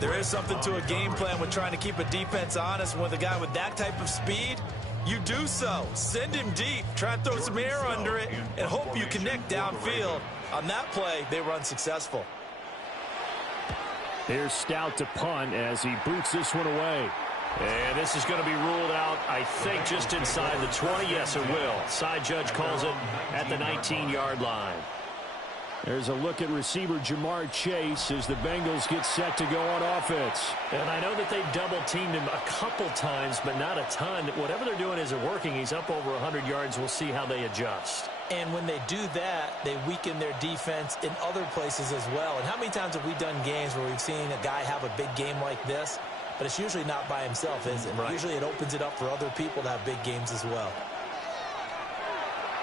There is something to a game plan with trying to keep a defense honest. With a guy with that type of speed, you do so. Send him deep. Try and throw some air under it and hope you connect downfield. On that play, they were unsuccessful. Here's Stout to punt as he boots this one away. And this is going to be ruled out, I think, just inside the 20. Yes, it will. Side judge calls it at the 19-yard line. There's a look at receiver Jamar Chase as the Bengals get set to go on offense. And I know that they've double-teamed him a couple times, but not a ton. Whatever they're doing isn't working. He's up over 100 yards. We'll see how they adjust. And when they do that, they weaken their defense in other places as well. And how many times have we done games where we've seen a guy have a big game like this? But it's usually not by himself, is it? Right. Usually it opens it up for other people to have big games as well.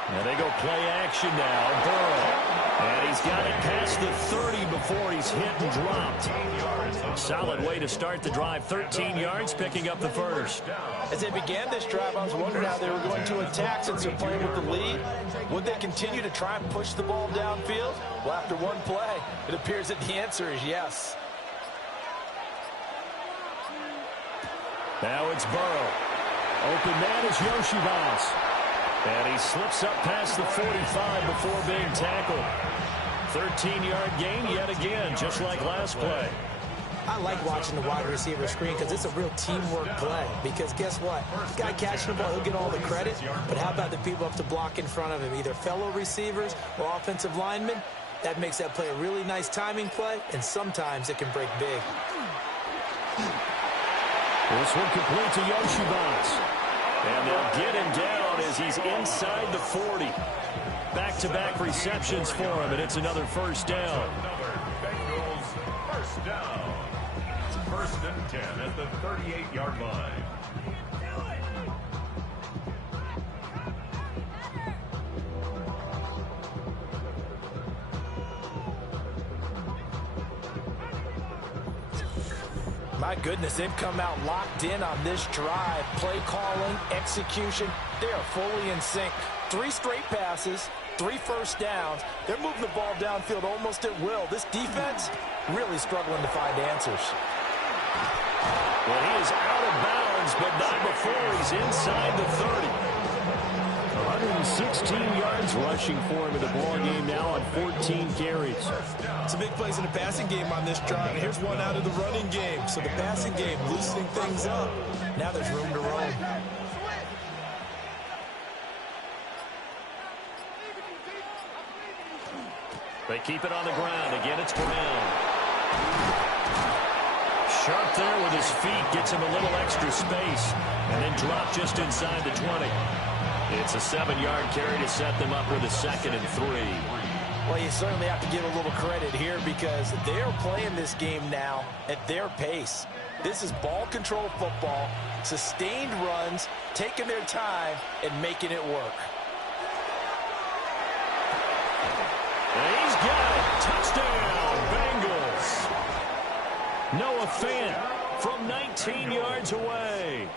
Now they go play action now. Burrow. And he's got it past the 30 before he's hit and dropped. Solid way to start the drive. 13 yards, picking up the first. As they began this drive, I was wondering how they were going to attack since they're playing with the lead. Would they continue to try and push the ball downfield? Well, after one play, it appears that the answer is yes. Now it's Burrow. Open man is Yoshivas. And he slips up past the 45 before being tackled. 13-yard gain yet again, just like last play. I like watching the wide receiver screen because it's a real teamwork play. Because guess what? The guy catching the ball, he'll get all the credit. But how about the people up to block in front of him, either fellow receivers or offensive linemen? That makes that play a really nice timing play, and sometimes it can break big. This one complete to Yoshivas. And they'll get him down as he's inside the 40. Back-to-back receptions for him, and it's another first down. Bengals first down. 1st and 10 at the 38-yard line. My goodness, they've come out locked in on this drive. Play calling, execution, they are fully in sync. 3 straight passes, 3 first downs. They're moving the ball downfield almost at will. This defense really struggling to find answers. Well, he is out of bounds, but not before he's inside the 30. 116 yards rushing for him in the ball game now on 14 carries. Some big plays in the passing game on this drive. And here's one out of the running game. So the passing game loosening things up. Now there's room to roam. They keep it on the ground. Again, it's Brown. Sharp there with his feet. Gets him a little extra space. And then dropped just inside the 20. It's a 7-yard carry to set them up with a 2nd and 3. Well, you certainly have to give a little credit here because they're playing this game now at their pace. This is ball control football, sustained runs, taking their time, and making it work. And he's got it. Touchdown, Bengals. Noah Fant from 19 yards away.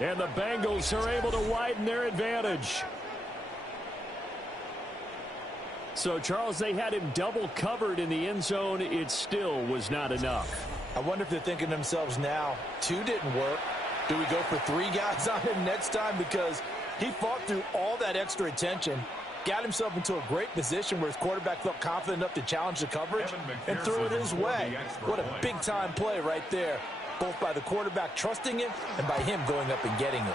And the Bengals are able to widen their advantage. So, Charles, they had him double covered in the end zone. It still was not enough. I wonder if they're thinking to themselves now, 2 didn't work. Do we go for 3 guys on him next time? Because he fought through all that extra attention, got himself into a great position where his quarterback felt confident enough to challenge the coverage and threw it his way. What a big-time play right there, both by the quarterback trusting him and by him going up and getting it.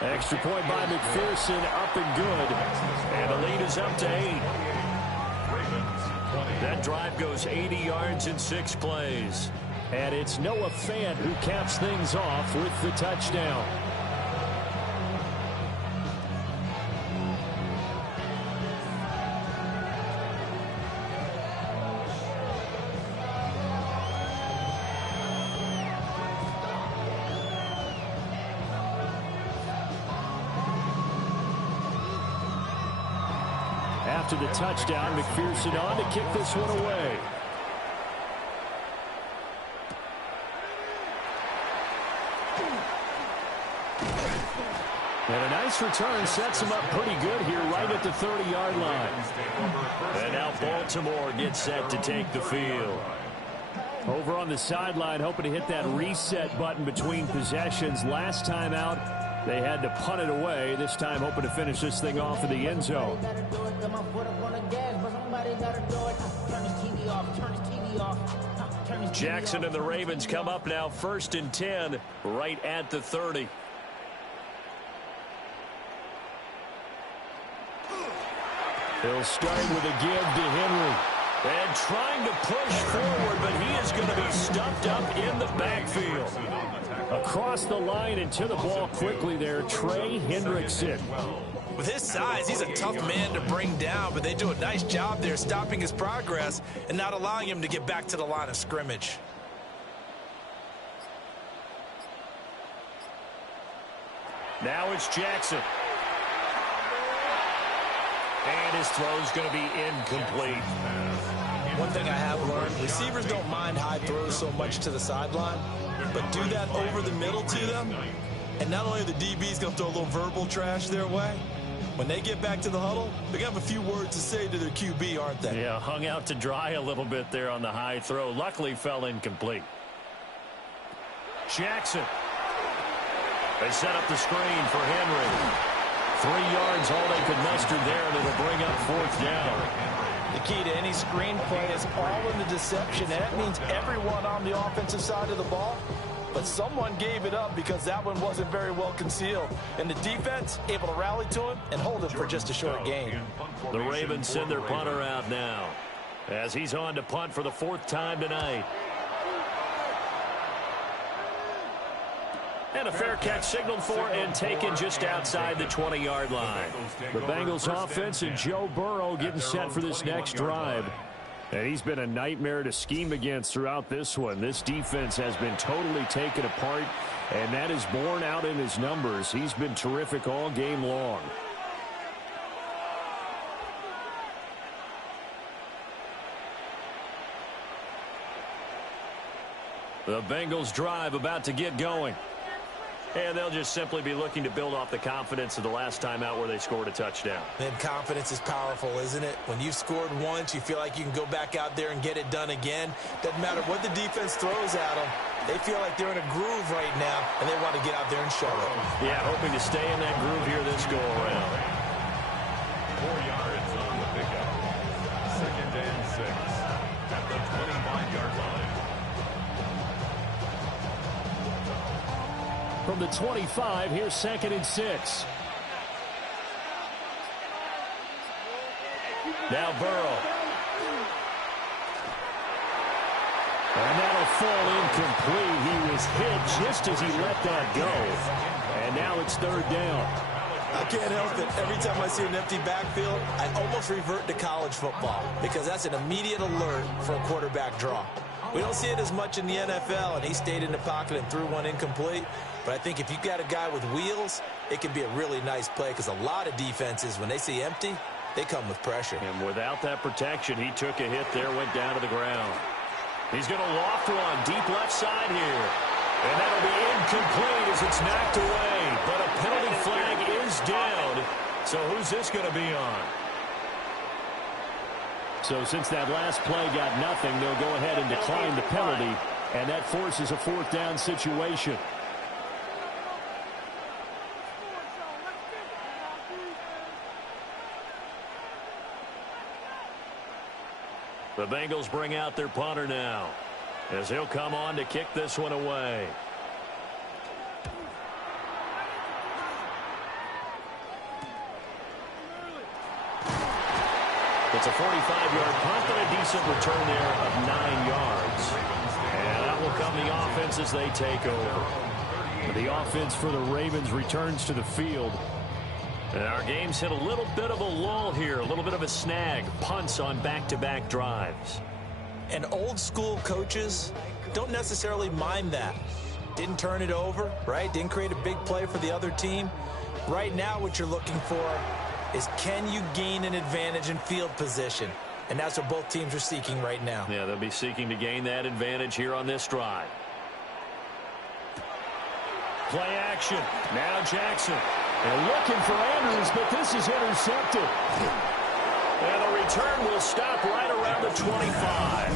Extra point by McPherson, up and good. And the lead is up to 8. That drive goes 80 yards in 6 plays. And it's Noah Fant who caps things off with the touchdown. After the touchdown, McPherson on to kick this one away. And a nice this return sets him up pretty good here right at the 30-yard line. And now Baltimore gets set to take the field. Over on the sideline, hoping to hit that reset button between possessions. Last time out, they had to punt it away. This time, hoping to finish this thing off in the end zone. Jackson and the Ravens come up now 1st and 10 right at the 30. He'll start with a give to Henry. And trying to push forward, but he is going to be stuffed up in the backfield. Across the line and to the ball quickly there, Trey Hendrickson. With his size, he's a tough man to bring down, but they do a nice job there stopping his progress and not allowing him to get back to the line of scrimmage. Now it's Jackson. And his throw's going to be incomplete. One thing I have learned, receivers don't mind high throws so much to the sideline, but do that over the middle to them, and not only are the DBs going to throw a little verbal trash their way, when they get back to the huddle, they're going to have a few words to say to their QB, aren't they? Yeah, hung out to dry a little bit there on the high throw. Luckily fell incomplete. Jackson. They set up the screen for Henry. 3 yards, all they could muster there, and it'll bring up 4th down. The key to any screen play is all in the deception. That means everyone on the offensive side of the ball, but someone gave it up because that one wasn't very well concealed. And the defense able to rally to him and hold him for just a short gain. The Ravens send their punter out now as he's on to punt for the 4th time tonight. And a fair catch signaled for and taken just outside the 20-yard line. The Bengals offense and Joe Burrow getting set for this next drive. And he's been a nightmare to scheme against throughout this one. This defense has been totally taken apart, and that is borne out in his numbers. He's been terrific all game long. The Bengals drive about to get going. And they'll just simply be looking to build off the confidence of the last time out where they scored a touchdown. And confidence is powerful, isn't it? When you've scored once, you feel like you can go back out there and get it done again. Doesn't matter what the defense throws at them. They feel like they're in a groove right now, and they want to get out there and show it. Yeah, hoping to stay in that groove here this go-around. 4 yards on the pickup. 2nd and 6 at the 25-yard line. From the 25, here's 2nd and 6. Now Burrow. And that'll fall incomplete. He was hit just as he let that go. And now it's 3rd down. I can't help it. Every time I see an empty backfield, I almost revert to college football because that's an immediate alert for a quarterback draw. We don't see it as much in the NFL, and he stayed in the pocket and threw one incomplete. But I think if you've got a guy with wheels, it can be a really nice play because a lot of defenses, when they see empty, they come with pressure. And without that protection, he took a hit there, went down to the ground. He's going to loft one deep left side here. And that'll be incomplete as it's knocked away. But a penalty flag is down. So who's this going to be on? So since that last play got nothing, they'll go ahead and decline the penalty. And that forces a 4th down situation. The Bengals bring out their punter now as he'll come on to kick this one away. It's a 45-yard punt and a decent return there of 9 yards. And that will come the offense as they take over. The offense for the Ravens returns to the field. And our game's hit a little bit of a lull here, a little bit of a snag. Punts on back-to-back drives. And old school coaches don't necessarily mind that. Didn't turn it over, right? Didn't create a big play for the other team. Right now what you're looking for is can you gain an advantage in field position? And that's what both teams are seeking right now. Yeah, they'll be seeking to gain that advantage here on this drive. Play action. Now Jackson. And looking for Andrews, but this is intercepted. And the return will stop right around the 25.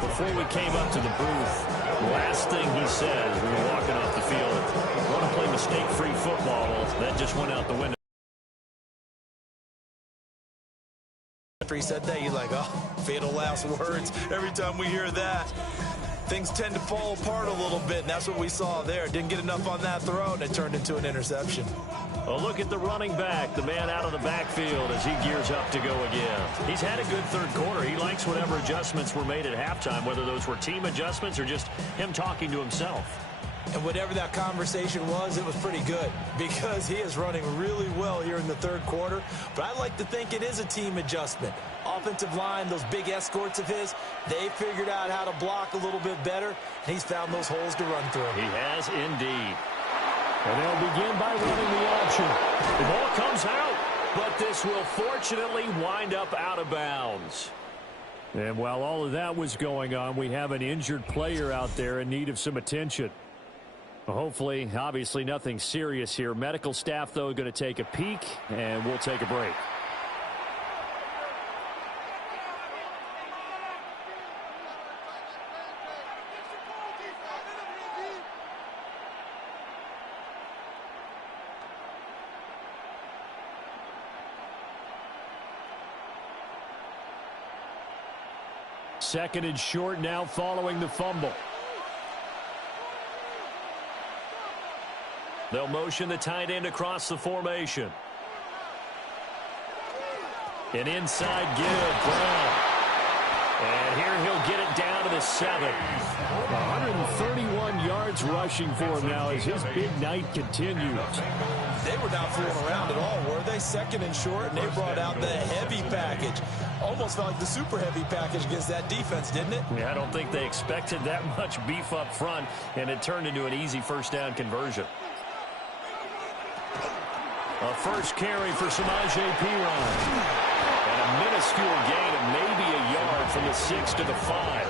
Before we came up to the booth, the last thing he said as we were walking off the field, I want to play mistake-free football. Well, that just went out the window. After he said that, he's like, oh, fatal last words. Every time we hear that, things tend to fall apart a little bit, and that's what we saw there. Didn't get enough on that throw, and it turned into an interception. Well, look at the running back, the man out of the backfield as he gears up to go again. He's had a good third quarter. He likes whatever adjustments were made at halftime, whether those were team adjustments or just him talking to himself. And whatever that conversation was, it was pretty good because he is running really well here in the third quarter. But I like to think it is a team adjustment. Offensive line, those big escorts of his, they figured out how to block a little bit better, and he's found those holes to run through. He has indeed. And they'll begin by running the option. The ball comes out, but this will fortunately wind up out of bounds. And while all of that was going on, we have an injured player out there in need of some attention. Hopefully, obviously nothing serious here. Medical staff, though, going to take a peek, and we'll take a break. Second and short now following the fumble. They'll motion the tight end across the formation. An inside give, Brown. And here he'll get it down to the 7. 131 yards rushing for him now as his big night continues. They were not fooling around at all, were they? Second and short, and they brought out the heavy package. Almost felt like the super heavy package against that defense, didn't it? Yeah, I don't think they expected that much beef up front, and it turned into an easy first down conversion. A first carry for Samaje Perine. And a minuscule gain of maybe a yard from the 6 to the 5.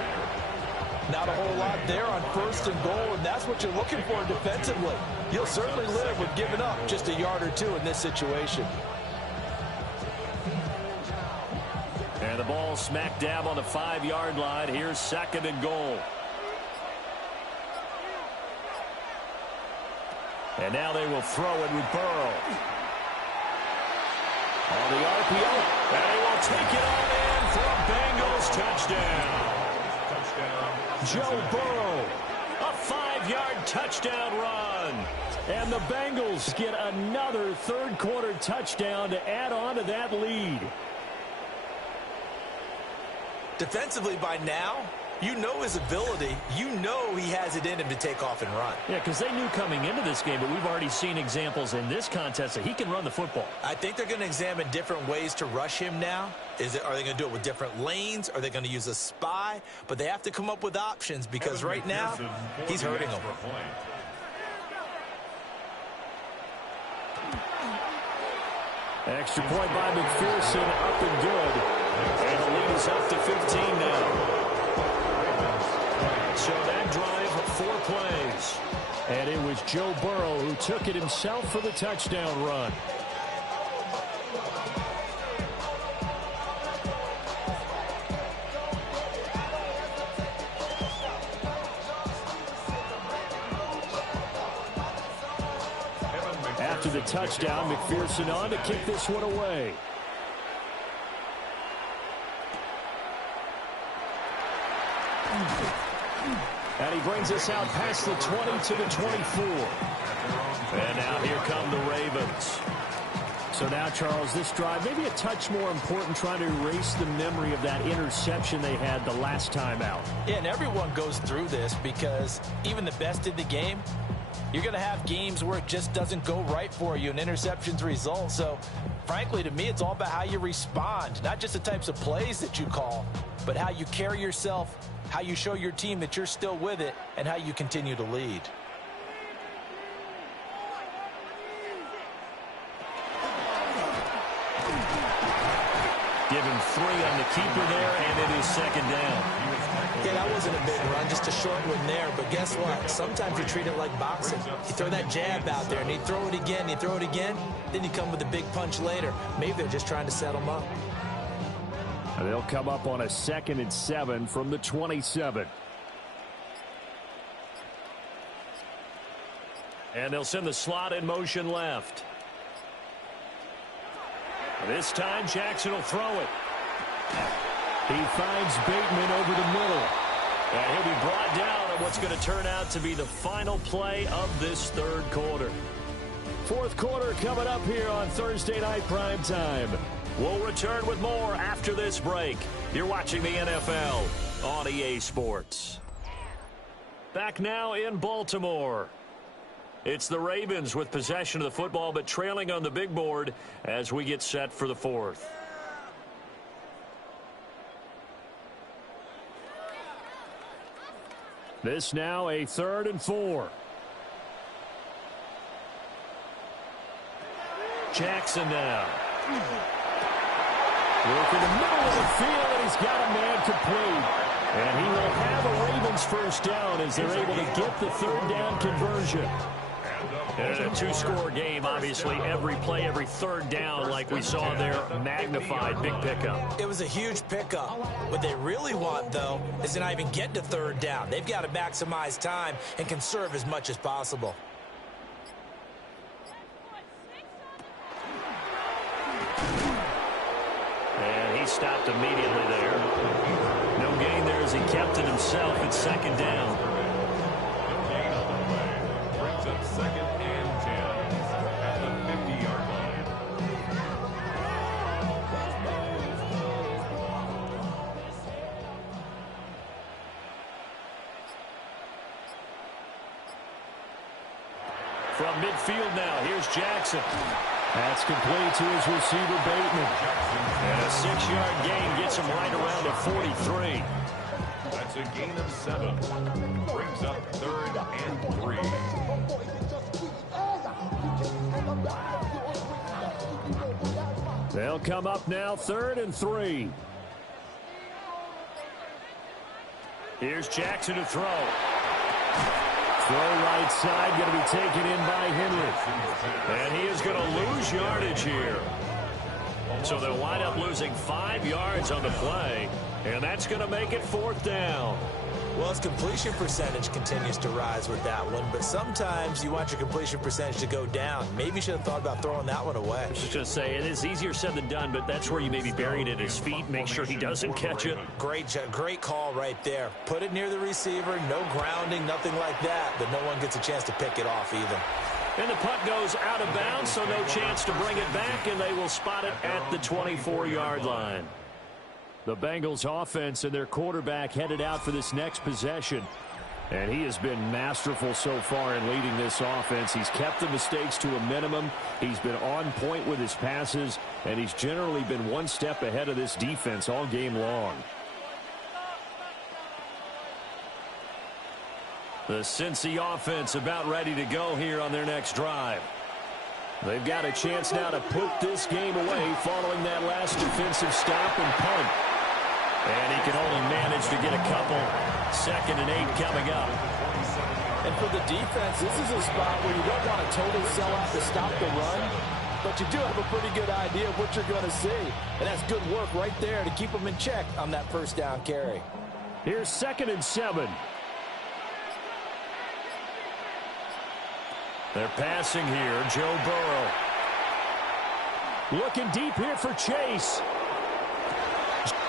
Not a whole lot there on first and goal, and that's what you're looking for defensively. You'll certainly live with giving up just a yard or two in this situation. And the ball smack dab on the 5-yard line. Here's second and goal. And now they will throw it with Burrow. On the RPO, and they will take it on in for a Bengals touchdown. Joe Burrow, a 5-yard touchdown run. And the Bengals get another third-quarter touchdown to add on to that lead. Defensively by now, you know his ability. You know he has it in him to take off and run. Yeah, because they knew coming into this game, but we've already seen examples in this contest that he can run the football. I think they're going to examine different ways to rush him now. Are they going to do it with different lanes? Are they going to use a spy? But they have to come up with options because right now, he's hurting them. Extra point by McPherson, up and good. And the lead is up to 15 now. So that drive, 4 plays. And it was Joe Burrow who took it himself for the touchdown run. After the touchdown, McPherson on to kick this one away. And he brings us out past the 20 to the 24. And now here come the Ravens. So now, Charles, this drive maybe a touch more important, trying to erase the memory of that interception they had the last time out. Yeah, and everyone goes through this because even the best in the game, you're going to have games where it just doesn't go right for you, and interceptions result. So, frankly, to me, it's all about how you respond, not just the types of plays that you call, but how you carry yourself, how you show your team that you're still with it, and how you continue to lead. Given 3 on the keeper there, and it is second down. Yeah, that wasn't a big run, just a short one there. But guess what? Sometimes you treat it like boxing. You throw that jab out there, and you throw it again, then you come with a big punch later. Maybe they're just trying to set him up. And they'll come up on a 2nd and 7 from the 27. And they'll send the slot in motion left. This time, Jackson will throw it. He finds Bateman over the middle. And he'll be brought down on what's going to turn out to be the final play of this third quarter. Fourth quarter coming up here on Thursday Night Prime Time. We'll return with more after this break. You're watching the NFL on EA Sports. Back now in Baltimore. It's the Ravens with possession of the football, but trailing on the big board as we get set for the fourth. This now a 3rd and 4. Jackson now. Work in the middle of the field, and he's got a man complete. And he will have a Ravens first down as they're able to get the 3rd down conversion. And a two-score game, obviously. Every play, every 3rd down, like we saw there, magnified. Big pickup. It was a huge pickup. What they really want, though, is to not even get to 3rd down. They've got to maximize time and conserve as much as possible. And he stopped immediately there. No gain there as he kept it himself at 2nd down. No gain on the play. Brings up 2nd and 10 at the 50-yard line. From midfield now, here's Jackson. That's complete to his receiver, Bateman. And a 6-yard gain gets him right around at 43. That's a gain of 7. Brings up 3rd and 3. They'll come up now 3rd and 3. Here's Jackson to throw. Throw right side, going to be taken in by Henry. And he is going to lose yardage here. So they'll wind up losing 5 yards on the play. And that's going to make it 4th down. Well, his completion percentage continues to rise with that one, but sometimes you want your completion percentage to go down. Maybe you should have thought about throwing that one away. I was just going to say, it is easier said than done, but that's where you may be buried at his feet. Make sure he doesn't catch it. Great call right there. Put it near the receiver, no grounding, nothing like that, but no one gets a chance to pick it off either. And the punt goes out of bounds, so no chance to bring it back, and they will spot it at the 24-yard line. The Bengals offense and their quarterback headed out for this next possession. And he has been masterful so far in leading this offense. He's kept the mistakes to a minimum. He's been on point with his passes, and he's generally been one step ahead of this defense all game long. The Cincy offense about ready to go here on their next drive. They've got a chance now to put this game away following that last defensive stop and punt. And he can only manage to get a couple. 2nd and 8 coming up. And for the defense, this is a spot where you don't want to totally sell out to stop the run, but you do have a pretty good idea of what you're going to see. And that's good work right there to keep them in check on that 1st down carry. Here's 2nd and 7. They're passing here. Joe Burrow. Looking deep here for Chase.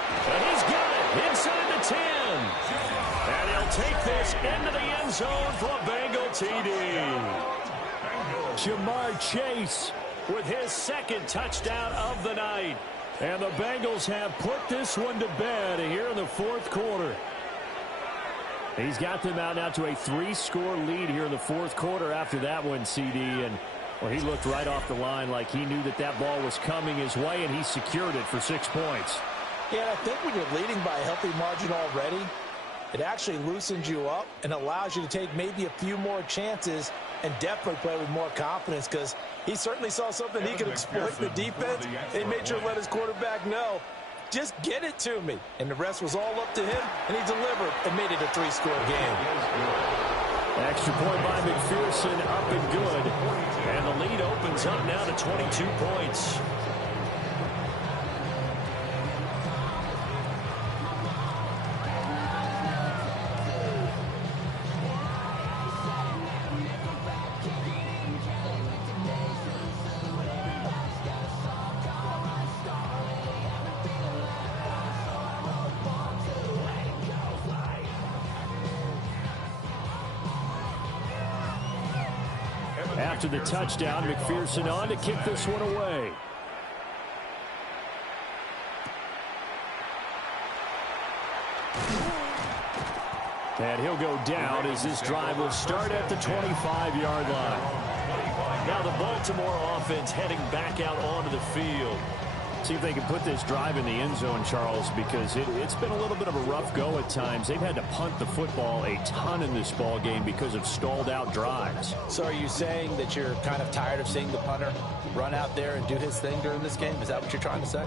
And he's got it inside the 10. And he'll take this into the end zone for a Bengal TD. Jamar Chase with his 2nd touchdown of the night. And the Bengals have put this one to bed here in the 4th quarter. He's got them out now to a 3-score lead here in the 4th quarter after that one, CD. And well, he looked right off the line like he knew that that ball was coming his way, and he secured it for 6 points. Yeah, I think when you're leading by a healthy margin already, it actually loosens you up and allows you to take maybe a few more chances and definitely play with more confidence, because he certainly saw something he could exploit the defense, and he made sure to let his quarterback know Just get it to me. And the rest was all up to him, and he delivered and made it a 3-score game. Extra point by McPherson, up and good. And the lead opens up now to 22 points. After the touchdown, McPherson on to kick this one away. And he'll go down as this drive will start at the 25-yard line. Now the Baltimore offense heading back out onto the field. See if they can put this drive in the end zone, Charles, because it's been a little bit of a rough go at times. They've had to punt the football a ton in this ball game because of stalled-out drives. So are you saying that you're kind of tired of seeing the punter run out there and do his thing during this game? Is that what you're trying to say?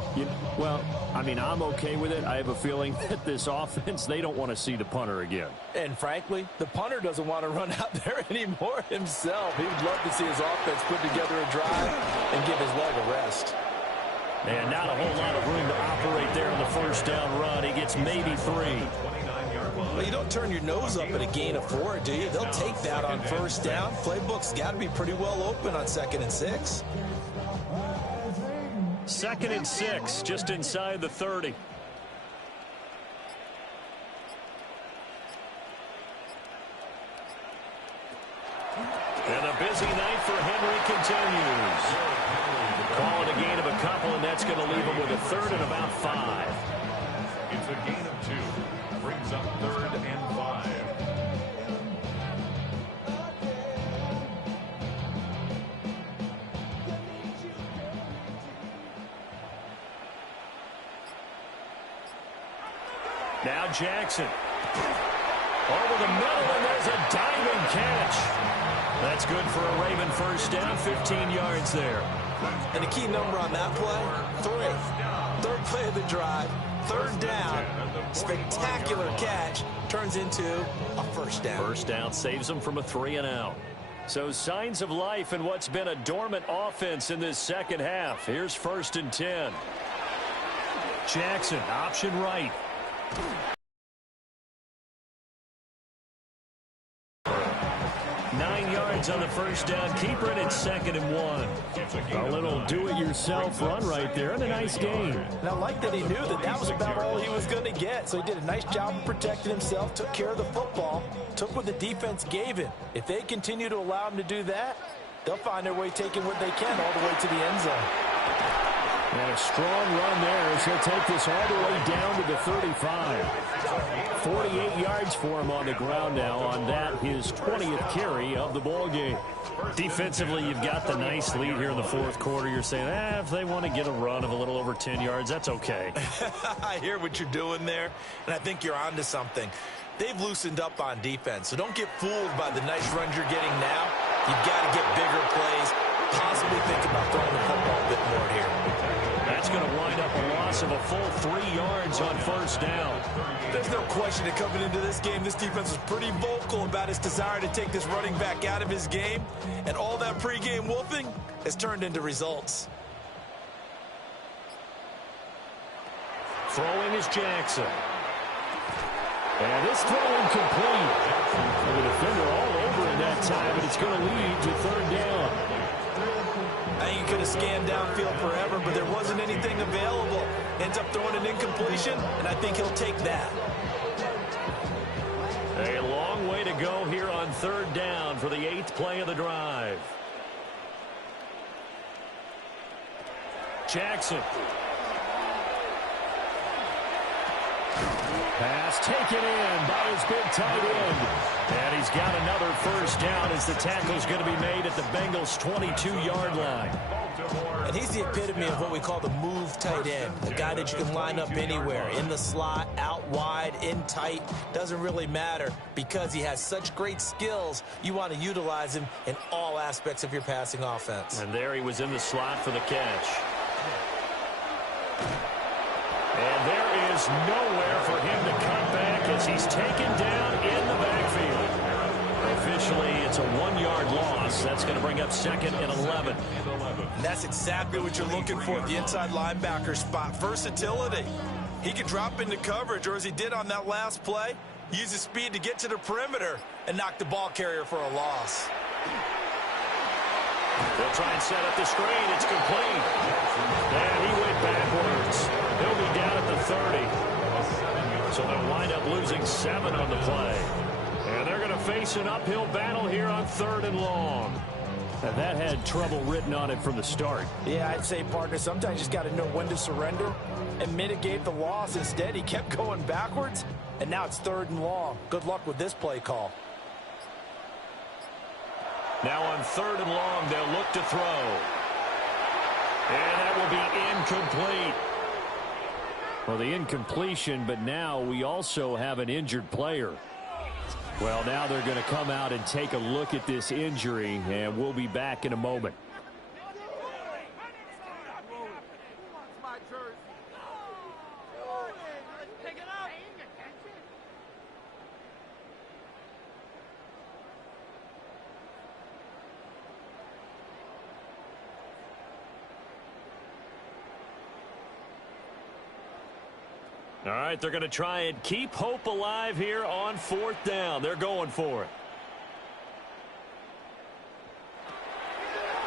Well, I mean, I'm okay with it. I have a feeling that this offense, they don't want to see the punter again. And frankly, the punter doesn't want to run out there anymore himself. He would love to see his offense put together a drive and give his leg a rest. And not a whole lot of room to operate there on the first down run. He gets maybe 3. Well, you don't turn your nose up at a gain of 4, do you? They'll take that on first down. Playbook's got to be pretty well open on 2nd and 6. 2nd and 6, just inside the 30. And a busy night for Henry continues. Call it a gain of a couple, and that's going to leave him with a 3rd and about 5. It's a gain of 2. Brings up 3rd and 5. Now Jackson. Over the middle, and there's a diving catch. That's good for a Raven first down, 15 yards there. And the key number on that play, 3. 3rd play of the drive, 3rd down. Spectacular catch turns into a first down. First down saves them from a 3-and-out. So signs of life in what's been a dormant offense in this second half. Here's 1st and 10. Jackson, option right. 9 yards on the first down. Keeper, and it's 2nd and 1. A little do-it-yourself run right there, and a nice gain. And I like that he knew that that was about all he was going to get. So he did a nice job of protecting himself, took care of the football, took what the defense gave him. If they continue to allow him to do that, they'll find their way taking what they can all the way to the end zone. And a strong run there as he'll take this all the way down to the 35. 48 yards for him on the ground now on that, his 20th carry of the ball game. Defensively, you've got the nice lead here in the 4th quarter. You're saying, if they want to get a run of a little over 10 yards, that's okay. I hear what you're doing there, and I think you're onto something. They've loosened up on defense, so don't get fooled by the nice runs you're getting now. You've got to get bigger plays, possibly think about throwing the football a bit more here. That's going to wind up a loss of a full 3 yards on first down. There's no question that coming into this game, this defense was pretty vocal about its desire to take this running back out of his game, and all that pregame wolfing has turned into results. Throwing is Jackson. And this throw incomplete. And the defender all over in that time, but it's going to lead to 3rd down. I think he could have scanned downfield forever, but there wasn't anything available. Ends up throwing an incompletion, and I think he'll take that. A long way to go here on 3rd down for the 8th play of the drive. Jackson. Pass taken in by his big tight end. And he's got another first down as the tackle's going to be made at the Bengals' 22-yard line. And he's the epitome of what we call the move tight end, a guy that you can line up anywhere, in the slot, out wide, in tight, doesn't really matter because he has such great skills. You want to utilize him in all aspects of your passing offense. And there he was in the slot for the catch. And there is nowhere for him to cut back as he's taken down in the backfield. Officially, it's a 1-yard loss. That's going to bring up 2nd and 11. And that's exactly what you're looking for at the inside linebacker spot. Versatility. He can drop into coverage, or as he did on that last play, use his speed to get to the perimeter and knock the ball carrier for a loss. They'll try and set up the screen. It's complete. And he went backwards. He'll be down at the 30. So they'll wind up losing 7 on the play. And they're going to face an uphill battle here on 3rd and long. And that had trouble written on it from the start. Yeah, I'd say, partner, sometimes you just got to know when to surrender and mitigate the loss. Instead, he kept going backwards, and now it's 3rd and long. Good luck with this play call. Now on 3rd and long, they'll look to throw. And that will be incomplete. Well, the incompletion, but now we also have an injured player. Well, now they're going to come out and take a look at this injury, and we'll be back in a moment. All right, they're going to try and keep hope alive here on 4th down. They're going for it.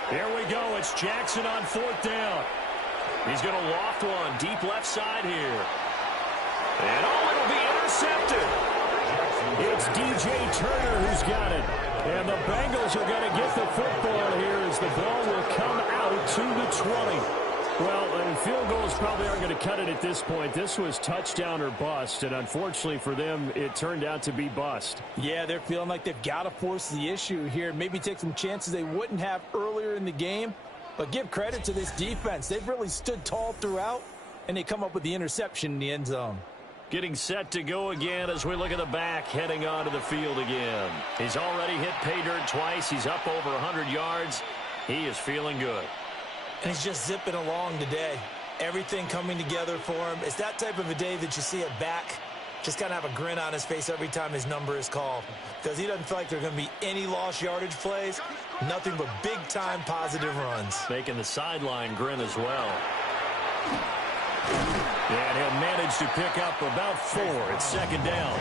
Here we go. It's Jackson on 4th down. He's going to loft one deep left side here. And it'll be intercepted. It's DJ Turner who's got it. And the Bengals are going to get the football here as the ball will come out to the 20. Well, field goals probably aren't going to cut it at this point. This was touchdown or bust, and unfortunately for them, it turned out to be bust. Yeah, they're feeling like they've got to force the issue here, maybe take some chances they wouldn't have earlier in the game. But give credit to this defense. They've really stood tall throughout, and they come up with the interception in the end zone. Getting set to go again as we look at the back, heading onto the field again. He's already hit pay dirt twice. He's up over 100 yards. He is feeling good. And he's just zipping along today. Everything coming together for him. It's that type of a day that you see a back just kind of have a grin on his face every time his number is called. Because he doesn't feel like there are going to be any lost yardage plays. Nothing but big-time positive runs. Making the sideline grin as well. And he'll manage to pick up about 4. It's 2nd down.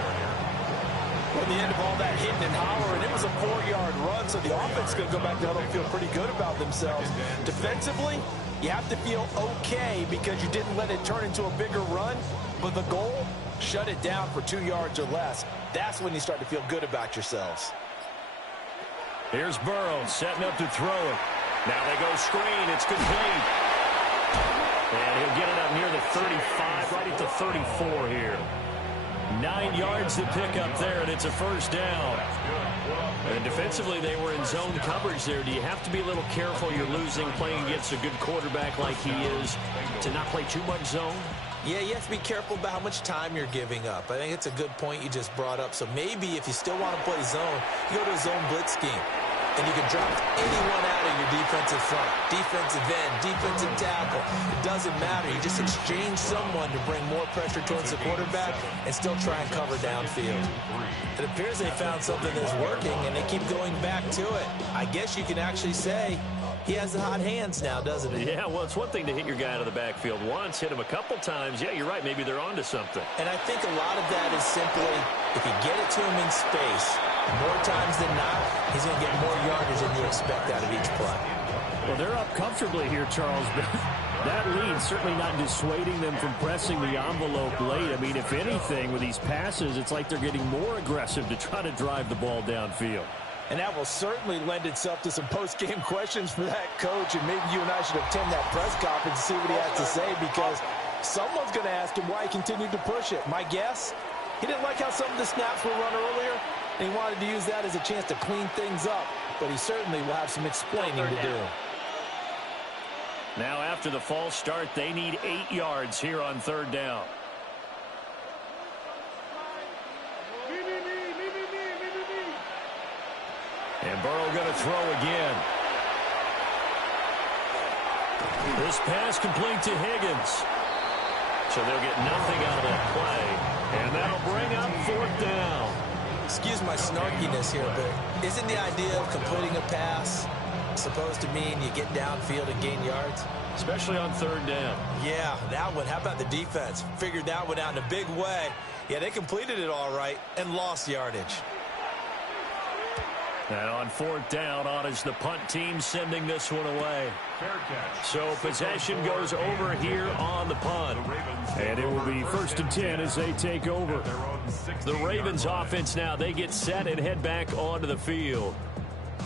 At the end of all that hitting and hollering, it was a 4-yard run, so the offense is going to go back to huddle and feel pretty good about themselves. Defensively, you have to feel okay because you didn't let it turn into a bigger run, but the goal, shut it down for 2 yards or less. That's when you start to feel good about yourselves. Here's Burrow setting up to throw it. Now they go screen. It's complete. And he'll get it up near the 35, right at the 34 here. 9 yards to pick up there, and it's a 1st down. And defensively, they were in zone coverage there. Do you have to be a little careful? You're losing, playing against a good quarterback like he is, to not play too much zone? Yeah, you have to be careful about how much time you're giving up. I think it's a good point you just brought up. So maybe if you still want to play zone, you go to a zone blitz scheme. And you can drop anyone out of your defensive front, defensive end, defensive tackle. It doesn't matter. You just exchange someone to bring more pressure towards the quarterback and still try and cover downfield. It appears they found something that's working, and they keep going back to it. I guess you can actually say he has the hot hands now, doesn't he? Yeah, well, it's one thing to hit your guy out of the backfield once, hit him a couple times. Yeah, you're right. Maybe they're onto something. And I think a lot of that is simply if you get it to him in space, more times than not, he's going to get more yardage than you expect out of each play. Well, they're up comfortably here, Charles, but that lead certainly not dissuading them from pressing the envelope late. I mean, if anything, with these passes, it's like they're getting more aggressive to try to drive the ball downfield. And that will certainly lend itself to some post-game questions for that coach, and maybe you and I should attend that press conference and see what he has to say, because someone's going to ask him why he continued to push it. My guess, he didn't like how some of the snaps were run earlier, and he wanted to use that as a chance to clean things up, but he certainly will have some explaining to do. Now after the false start, they need 8 yards here on 3rd down. And Burrow going to throw again. This pass complete to Higgins. So they'll get nothing out of that play. And that'll bring up 4th down. Excuse my snarkiness here, but isn't the idea of completing a pass supposed to mean you get downfield and gain yards? Especially on 3rd down. Yeah, that one. How about the defense? Figured that one out in a big way. Yeah, they completed it all right and lost yardage. And on 4th down, on is the punt team sending this one away. So possession goes over here on the punt. And it will be 1st and 10 as they take over. The Ravens offense now, they get set and head back onto the field.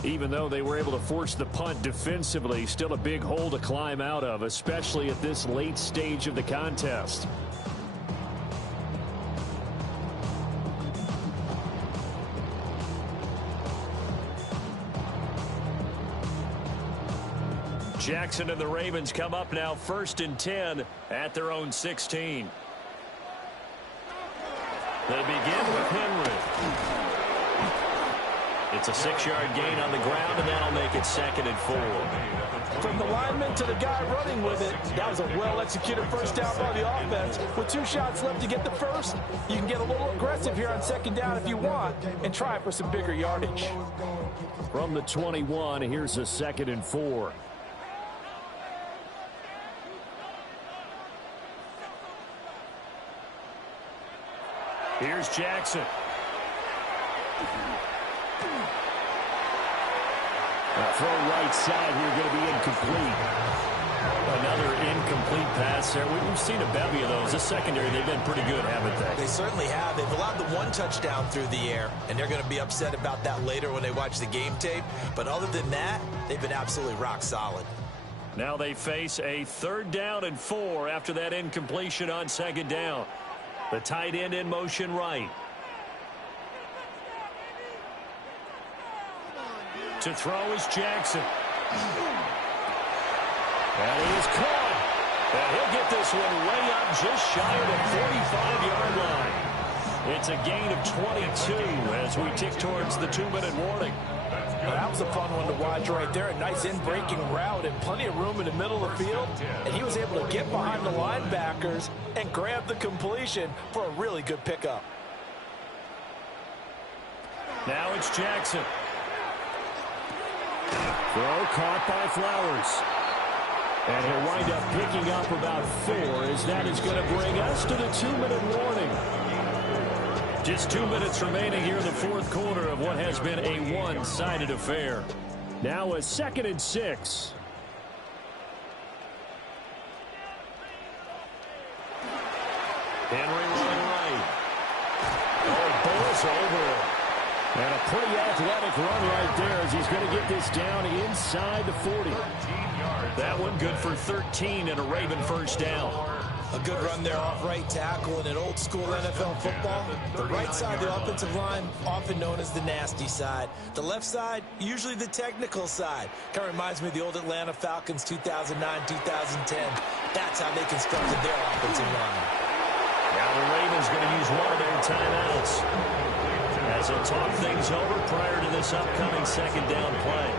Even though they were able to force the punt defensively, still a big hole to climb out of, especially at this late stage of the contest. Jackson and the Ravens come up now 1st and 10 at their own 16. They begin with Henry. It's a 6-yard gain on the ground, and that'll make it 2nd and 4. From the lineman to the guy running with it, that was a well-executed first down by the offense. With 2 shots left to get the first, you can get a little aggressive here on 2nd down if you want and try for some bigger yardage. From the 21, here's a 2nd and 4. Here's Jackson. A throw right side here going to be incomplete. Another incomplete pass there. We've seen a bevy of those. This secondary, they've been pretty good, haven't they? They certainly have. They've allowed the 1 touchdown through the air, and they're going to be upset about that later when they watch the game tape. But other than that, they've been absolutely rock solid. Now they face a 3rd down and 4 after that incompletion on 2nd down. The tight end in motion right. To throw is Jackson. And he is caught. And he'll get this one way up just shy of the 45-yard line. It's a gain of 22 as we tick towards the 2-minute warning. Well, that was a fun one to watch right there. A nice in-breaking route and plenty of room in the middle of the field. And he was able to get behind the linebackers and grab the completion for a really good pickup. Now it's Jackson. Throw caught by Flowers. And he'll wind up picking up about 4 as that is going to bring us to the 2-minute warning. Just 2 minutes remaining here in the 4th quarter of what has been a one-sided affair. Now a 2nd and 6. Henry running right. Oh, bowls over. And a pretty athletic run right there as he's going to get this down inside the 40. That one good for 13 and a Raven first down. A good run there off right tackle in an old-school NFL football. The right side of the offensive line, often known as the nasty side. The left side, usually the technical side. Kind of reminds me of the old Atlanta Falcons 2009-2010. That's how they constructed their offensive line. Now the Ravens going to use one of their timeouts as they'll talk things over prior to this upcoming 2nd down play.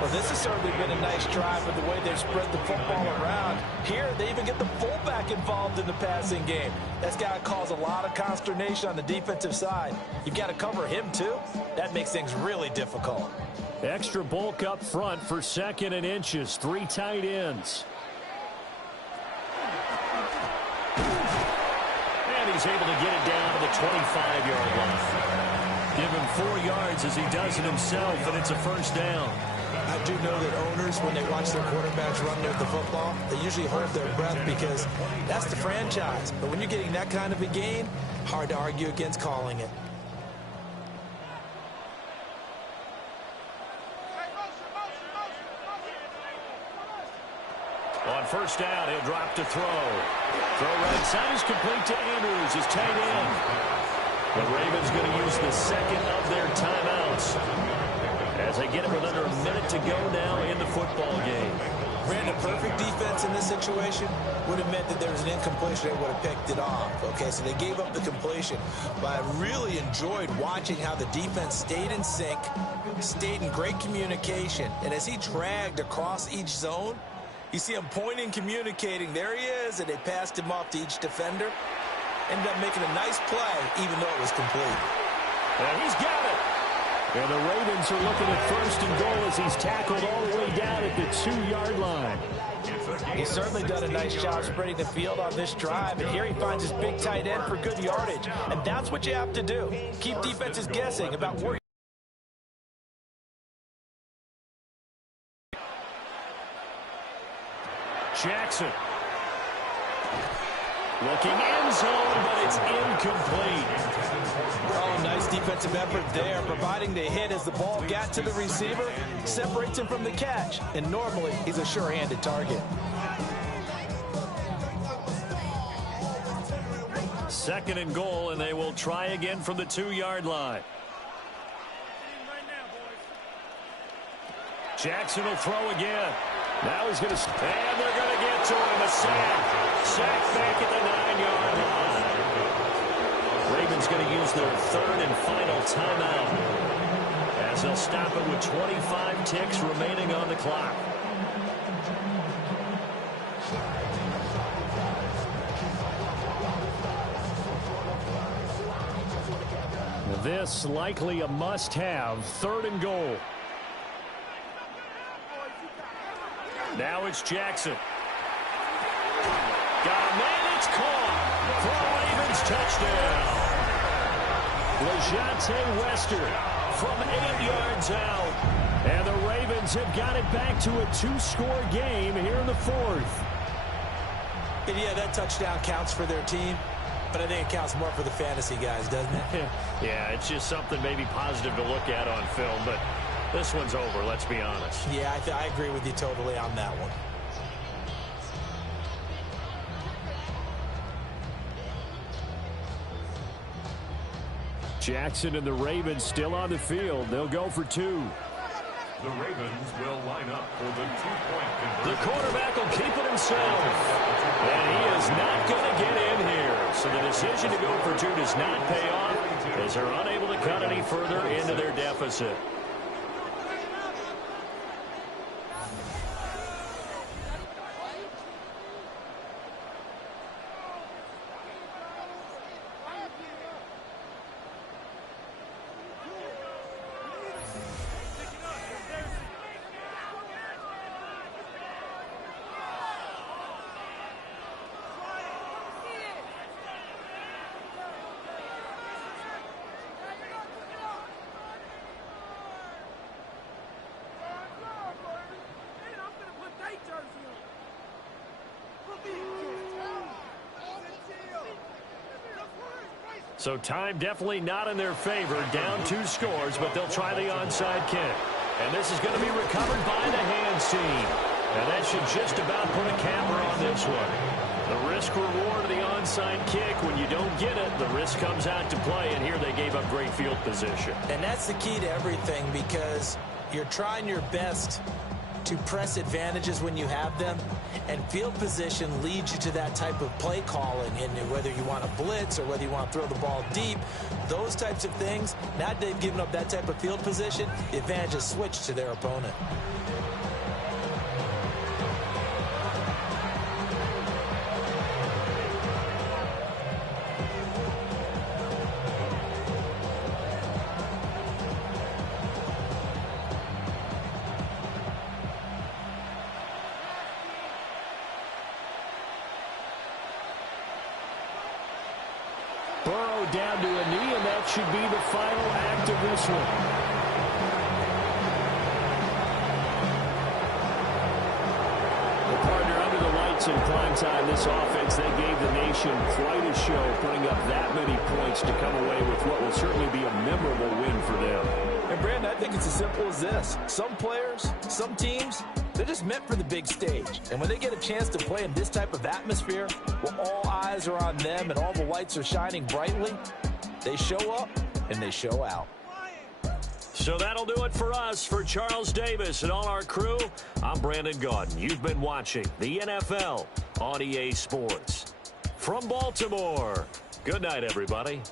Well, this has certainly been a nice drive with the way they've spread the football around. Here, they even get the fullback involved in the passing game. That's got to cause a lot of consternation on the defensive side. You've got to cover him, too. That makes things really difficult. Extra bulk up front for 2nd and inches. 3 tight ends. And he's able to get it down to the 25-yard line. Give him 4 yards as he does it himself, and it's a first down. I do know that owners, when they watch their quarterbacks run with the football, they usually hold their breath because that's the franchise. But when you're getting that kind of a gain, hard to argue against calling it. On first down, he'll drop to throw. Throw right side is complete to Andrews, his tight end. The Ravens going to use the 2nd of their timeouts as they get it with under a minute to go now in the football game. Brandon, perfect defense in this situation would have meant that there was an incompletion. They would have picked it off. Okay, so they gave up the completion. But I really enjoyed watching how the defense stayed in sync, stayed in great communication. And as he dragged across each zone, You see him pointing, communicating. There he is, and they passed him off to each defender. Ended up making a nice play, even though it was complete. And he's got it. And the Ravens are looking at 1st and goal as he's tackled all the way down at the 2-yard line. He's certainly done a nice job spreading the field on this drive, and here he finds his big tight end for good yardage. And that's what you have to do. Keep defenses guessing about where. Jackson. Looking end zone, but it's incomplete. Oh, nice defensive effort there, providing the hit as the ball got to the receiver, separates him from the catch, and normally he's a sure-handed target. 2nd and goal, and they will try again from the 2-yard line. Jackson will throw again. Now he's going to, and they're going to get to him. A sack. Sack back at the 9-yard line. Ravens going to use their 3rd and final timeout as they'll stop it with 25 ticks remaining on the clock. This likely a must-have. 3rd and goal. Now it's Jackson. Got a man, it's caught. For a Ravens touchdown. LeJonte Wester from 8 yards out. And the Ravens have got it back to a 2-score game here in the 4th. And yeah, that touchdown counts for their team, but I think it counts more for the fantasy guys, doesn't it? Yeah, it's just something maybe positive to look at on film, but this one's over, let's be honest. Yeah, I agree with you totally on that one. Jackson and the Ravens still on the field. They'll go for 2. The Ravens will line up for the 2-point conversion. The quarterback will keep it himself. And he is not going to get in here. So the decision to go for 2 does not pay off as they're unable to cut any further into their deficit. So time definitely not in their favor. Down 2 scores, but they'll try the onside kick. And this is going to be recovered by the hands team. And that should just about put a capper on this one. The risk reward of the onside kick, when you don't get it, the risk comes out to play. And here they gave up great field position. And that's the key to everything, because you're trying your best to press advantages when you have them, and field position leads you to that type of play calling. And whether you want to blitz or whether you want to throw the ball deep, those types of things, now that they've given up that type of field position, the advantage is switched to their opponent. Burrow down to a knee, and that should be the final act of this one. The partner under the lights in prime time, this offense, they gave the nation quite a show, putting up that many points to come away with what will certainly be a memorable win for them. And Brandon, I think it's as simple as this. Some players, some teams, they're just meant for the big stage. And when they get a chance to play in this type of atmosphere, where all eyes are on them and all the lights are shining brightly, they show up and they show out. So that'll do it for us. For Charles Davis and all our crew, I'm Brandon Gaudin. You've been watching the NFL on EA Sports. From Baltimore, good night, everybody.